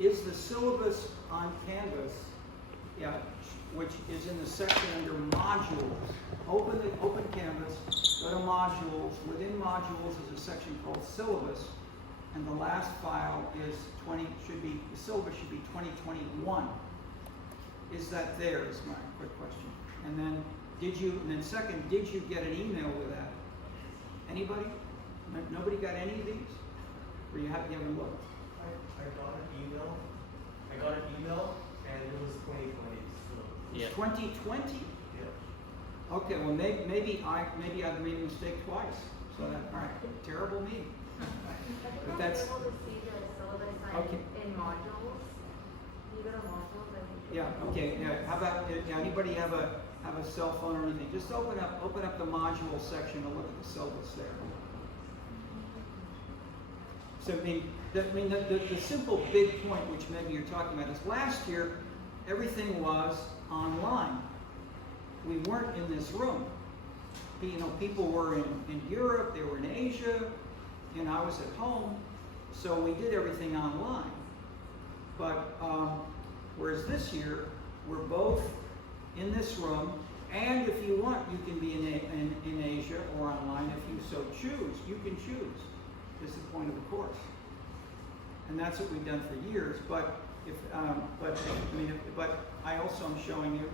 is the syllabus on Canvas? Yeah, which is in the section under modules. Open Canvas, go to modules. Within modules is a section called syllabus, and the last file is the syllabus should be 2021. Is that there? Is my quick question. And then second, did you get an email with that? Anybody? Nobody got any of these? Or you haven't looked? I got an email and it was 2020. So Yeah. 2020? yeah. Okay, well maybe I've made a mistake twice. So that, all right, terrible me. But that's able to see the syllabus Okay. in modules. You go to modules, I think. yeah. Okay. Yeah. How about anybody have a cell phone or anything? Just open up the module section and look at the syllabus there. So the simple big point, which maybe you're talking about, is last year everything was online. We weren't in this room. People were in Europe, they were in Asia, and I was at home, so we did everything online. But whereas this year we're both in this room, and if you want, you can be in Asia or online if you so choose. You can choose. Is the point of the course, and that's what we've done for years. But but I also am showing you,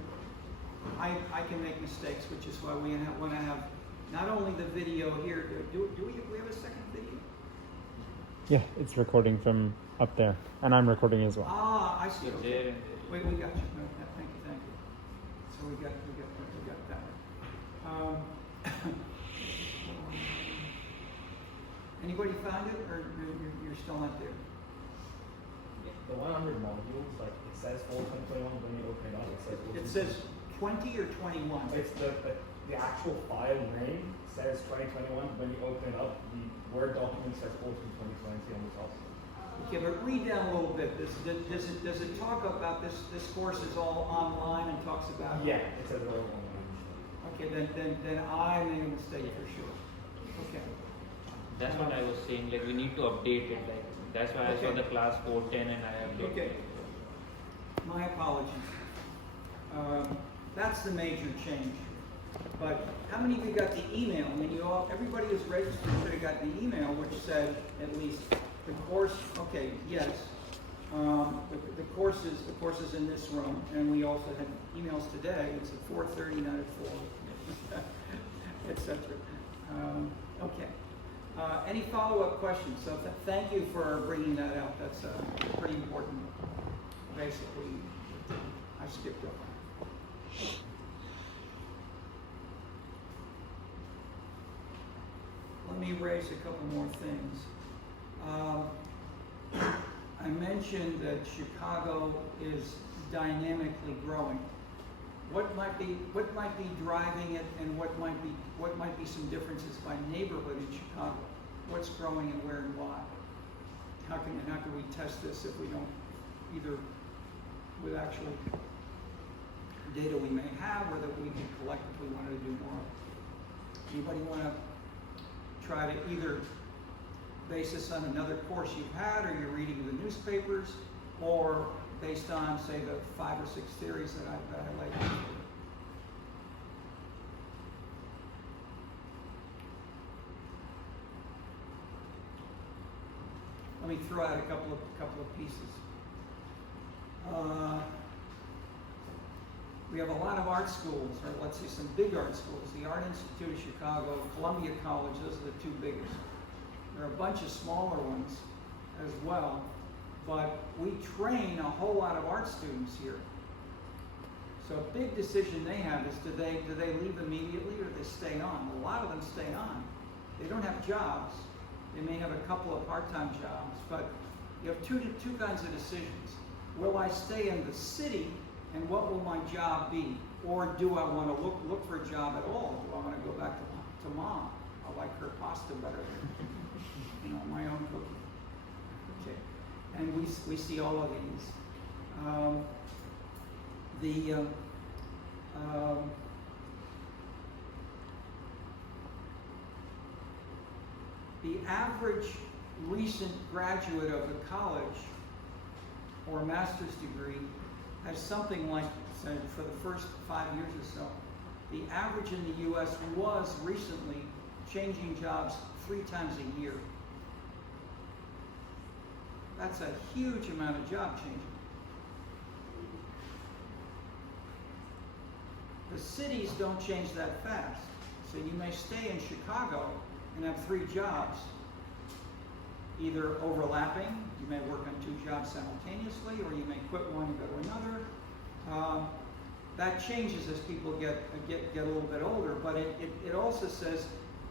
I can make mistakes, which is why we want to have not only the video here. Do we have a second video? Yeah, it's recording from up there, and I'm recording as well. Ah, I see. So Okay. there and Wait, we got you. No, thank you. So we got that one. Anybody found it, or you're still not there? The one under modules, like it says fall 2021 when you open it up. It says 20 or 21. It's the actual file name says 2021 when you open it up. The Word document says fall 2020 on the top. Okay, but read down a little bit. Does it talk about this? This course is all online and talks about. Yeah, it says it all online. Okay, then I made a mistake for sure. Okay. that's what I was saying. Like we need to update it. Like that's why I saw Okay. the class 410 and I updated. Okay. My apologies. That's the major change. But how many of you got the email? I mean, everybody who's registered should have got the email, which said at least the course. Okay, yes. The course is in this room, and we also had emails today. It's at 4:30, not at 4, etc. Okay. Any follow-up questions? So thank you for bringing that out. That's pretty important. Basically, I skipped over. Let me raise a couple more things. I mentioned that Chicago is dynamically growing. What might be driving it, and what might be some differences by neighborhood in Chicago? What's growing and where and why? How can we test this if we don't, either with actual data we may have, or that we can collect if we wanted to do more? Anybody want to try to either base this on another course you've had, or you're reading the newspapers, or based on, say, the 5 or 6 theories that I laid out? Let me throw out a couple of pieces. We have a lot of art schools, or let's say some big art schools. The Art Institute of Chicago, Columbia College, those are the two biggest. There are a bunch of smaller ones as well, but we train a whole lot of art students here. So a big decision they have is do they leave immediately or do they stay on? A lot of them stay on. They don't have jobs. They may have a couple of part-time jobs, but you have two kinds of decisions. Will I stay in the city, and what will my job be? Or do I want to look for a job at all? Do I want to go back to mom? I like her pasta better than my own cooking. Okay, and we see all of these. The average recent graduate of a college or a master's degree has something like, say, for the first 5 years or so, the average in the U.S. was recently changing jobs 3 times a year. That's a huge amount of job changing. The cities don't change that fast. So you may stay in Chicago and have 3 jobs, either overlapping, you may work on 2 jobs simultaneously, or you may quit one and go to another. That changes as people get a little bit older, but it also says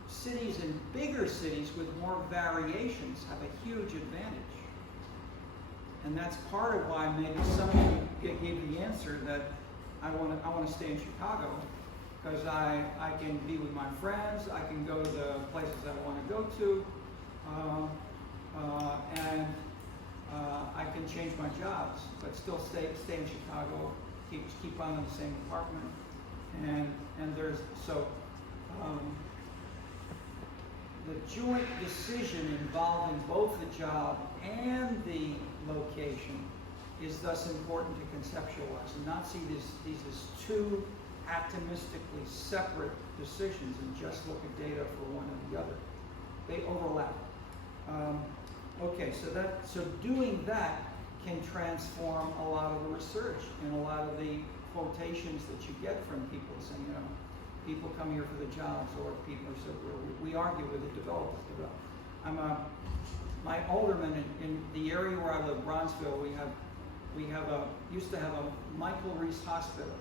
cities and bigger cities with more variations have a huge advantage. And that's part of why maybe somebody gave the answer that I want to stay in Chicago because I can be with my friends, I can go to the places I want to go to, and I can change my jobs, but still stay in Chicago, keep on in the same apartment, and there's the joint decision involving both the job and the location is thus important to conceptualize and not see these as 2 atomistically separate decisions and just look at data for one or the other. They overlap. Okay, so doing that can transform a lot of the research and a lot of the quotations that you get from people saying, people come here for the jobs, or people say, we argue with the developers. My alderman in the area where I live, Bronzeville, used to have a Michael Reese Hospital.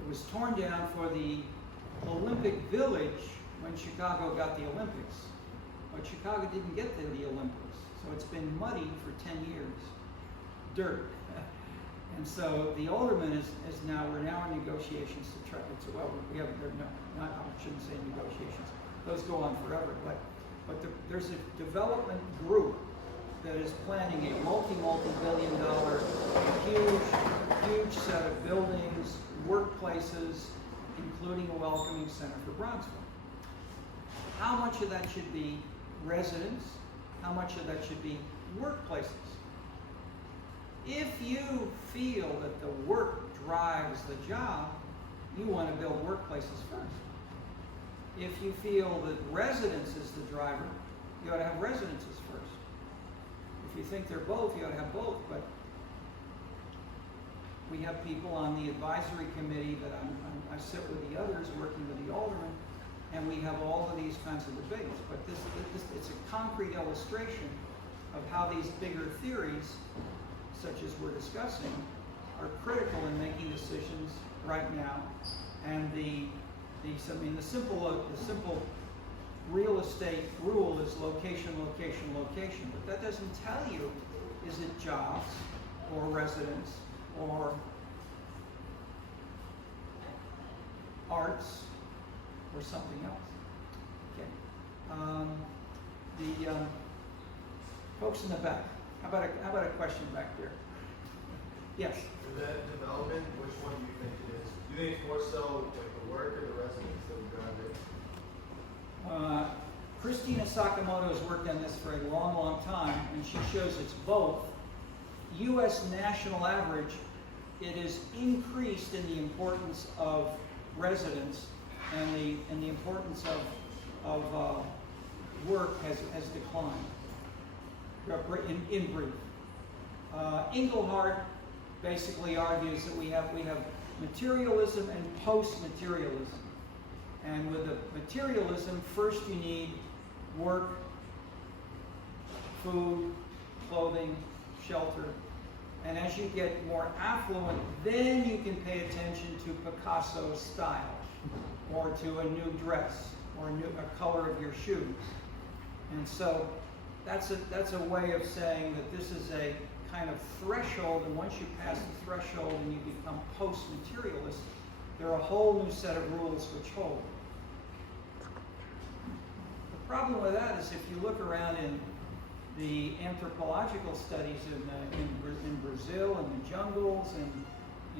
It was torn down for the Olympic Village when Chicago got the Olympics. But Chicago didn't get to the Olympics, so it's been muddy for 10 years. Dirt. And so the alderman we're now in negotiations to try, we haven't, I shouldn't say negotiations, those go on forever, but there's a development group that is planning a multi-billion dollar, huge set of buildings, workplaces, including a welcoming center for Bronzeville. How much of that should be residents? How much of that should be workplaces? If you feel that the work drives the job, you want to build workplaces first. If you feel that residence is the driver, you ought to have residences first. If you think they're both, you ought to have both. But we have people on the advisory committee that I sit with the others, working with the alderman, and we have all of these kinds of debates. But it's a concrete illustration of how these bigger theories, such as we're discussing, are critical in making decisions right now. And the simple real estate rule is location, location, location. But that doesn't tell you, is it jobs or residents or arts or something else? Okay. The folks in the back. How about a question back there? Yes. For that development, which one do you think it is? Do you think more so like the work or the residents that would drive it? Christina Sakamoto has worked on this for a long time, and she shows it's both. U.S. national average, it is increased in the importance of residents, and the importance of work has declined. In brief, Engelhardt basically argues that we have materialism and post-materialism. And with the materialism, first you need work food, clothing, shelter. And as you get more affluent, then you can pay attention to Picasso's style, or to a new dress, or a color of your shoes. And so that's a way of saying that this is a kind of threshold, and once you pass the threshold and you become post-materialist, there are a whole new set of rules which hold. The problem with that is if you look around in the anthropological studies in Brazil, in the jungles,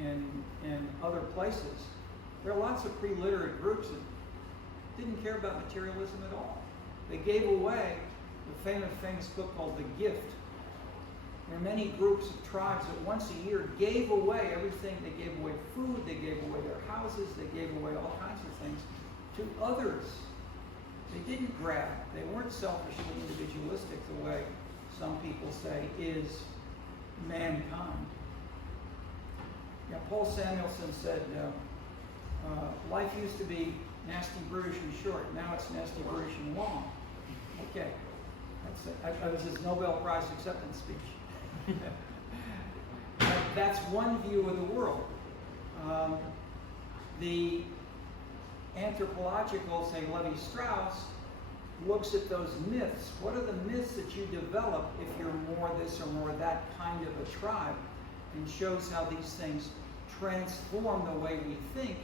and in other places, there are lots of pre-literate groups that didn't care about materialism at all. They gave away the famous book called The Gift. There are many groups of tribes that once a year gave away everything. They gave away food, they gave away their houses, they gave away all kinds of things to others. They didn't grab. They weren't selfishly individualistic the way some people say is mankind. Yeah, Paul Samuelson said, life used to be nasty, brutish, and short. Now it's nasty, brutish, and long. Okay. That's it. That was his Nobel Prize acceptance speech. That's one view of the world. The anthropological, say Levi-Strauss, looks at those myths. What are the myths that you develop if you're more this or more that kind of a tribe, and shows how these things transform the way we think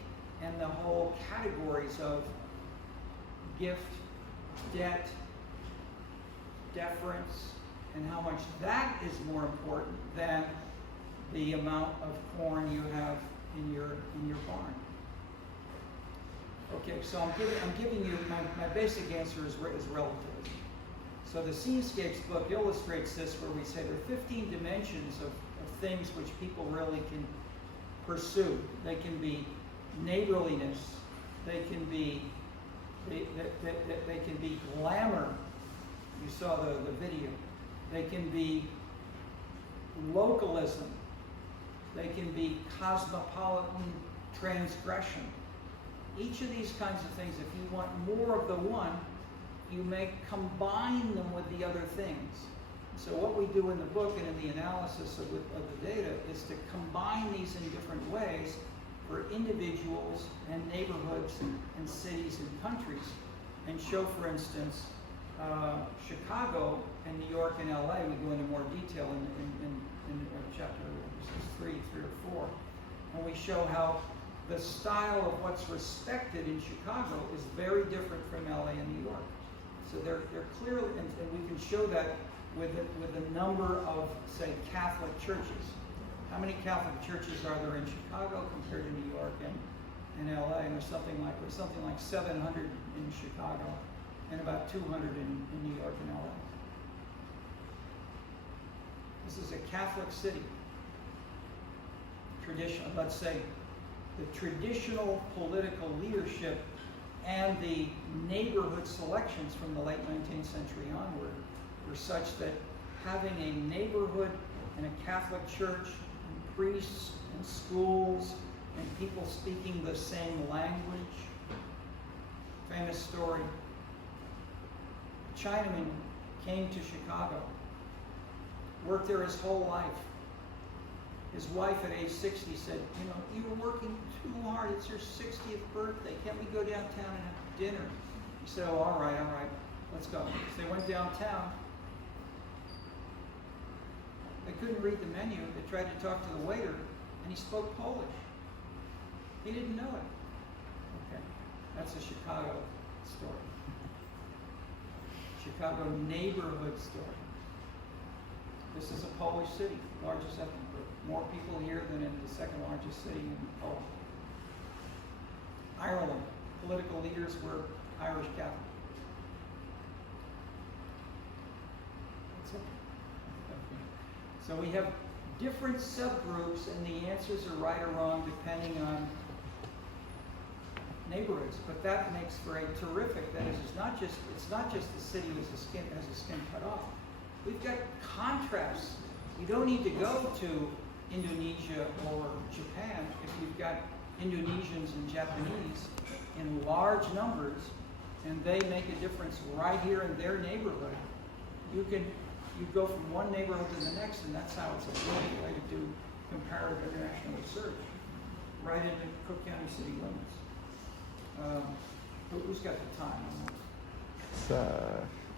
and the whole categories of gift, debt, deference, and how much that is more important than the amount of corn you have in your barn. Okay, so I'm giving you my basic answer is relativism. So the Scenescapes book illustrates this, where we say there are 15 dimensions of things which people really can pursue. They can be neighborliness. They can be they can be glamour. You saw the video. They can be localism. They can be cosmopolitan transgression. Each of these kinds of things, if you want more of the one, you may combine them with the other things. So what we do in the book and in the analysis of the data is to combine these in different ways for individuals and neighborhoods and cities and countries, and show, for instance, Chicago and New York and LA. We go into more detail in chapter 3 or 4, and we show how the style of what's respected in Chicago is very different from LA and New York. So they're clearly, and we can show that with the number of, say, Catholic churches. How many Catholic churches are there in Chicago compared to New York and LA? And there's something like 700 in Chicago and about 200 in New York and LA. This is a Catholic city. Traditional, let's say, the traditional political leadership and the neighborhood selections from the late 19th century onward were such that having a neighborhood and a Catholic church and priests and schools and people speaking the same language. Famous story. A Chinaman came to Chicago, worked there his whole life. His wife at age 60 said, you were working too hard. It's your 60th birthday. Can't we go downtown and have dinner? He said, all right, let's go. So they went downtown. They couldn't read the menu. They tried to talk to the waiter, and he spoke Polish. He didn't know it. Okay, that's a Chicago story. Chicago neighborhood story. This is a Polish city, largest ethnic group. More people here than in the second largest city in Poland. Ireland, political leaders were Irish Catholic. That's it. Okay. So we have different subgroups, and the answers are right or wrong depending on neighborhoods. But that makes for a terrific. That is, it's not just the city has a skin cut off. We've got contrasts. You don't need to go to Indonesia or Japan if you've got Indonesians and Japanese in large numbers, and they make a difference right here in their neighborhood. You you go from one neighborhood to the next, and that's how it's a great way to do comparative international research, right into Cook County city limits. Who's got the time? It's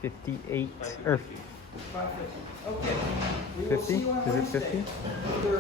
58 or 5:50. Okay. We will 50? see you on Is it Wednesday. 50? Either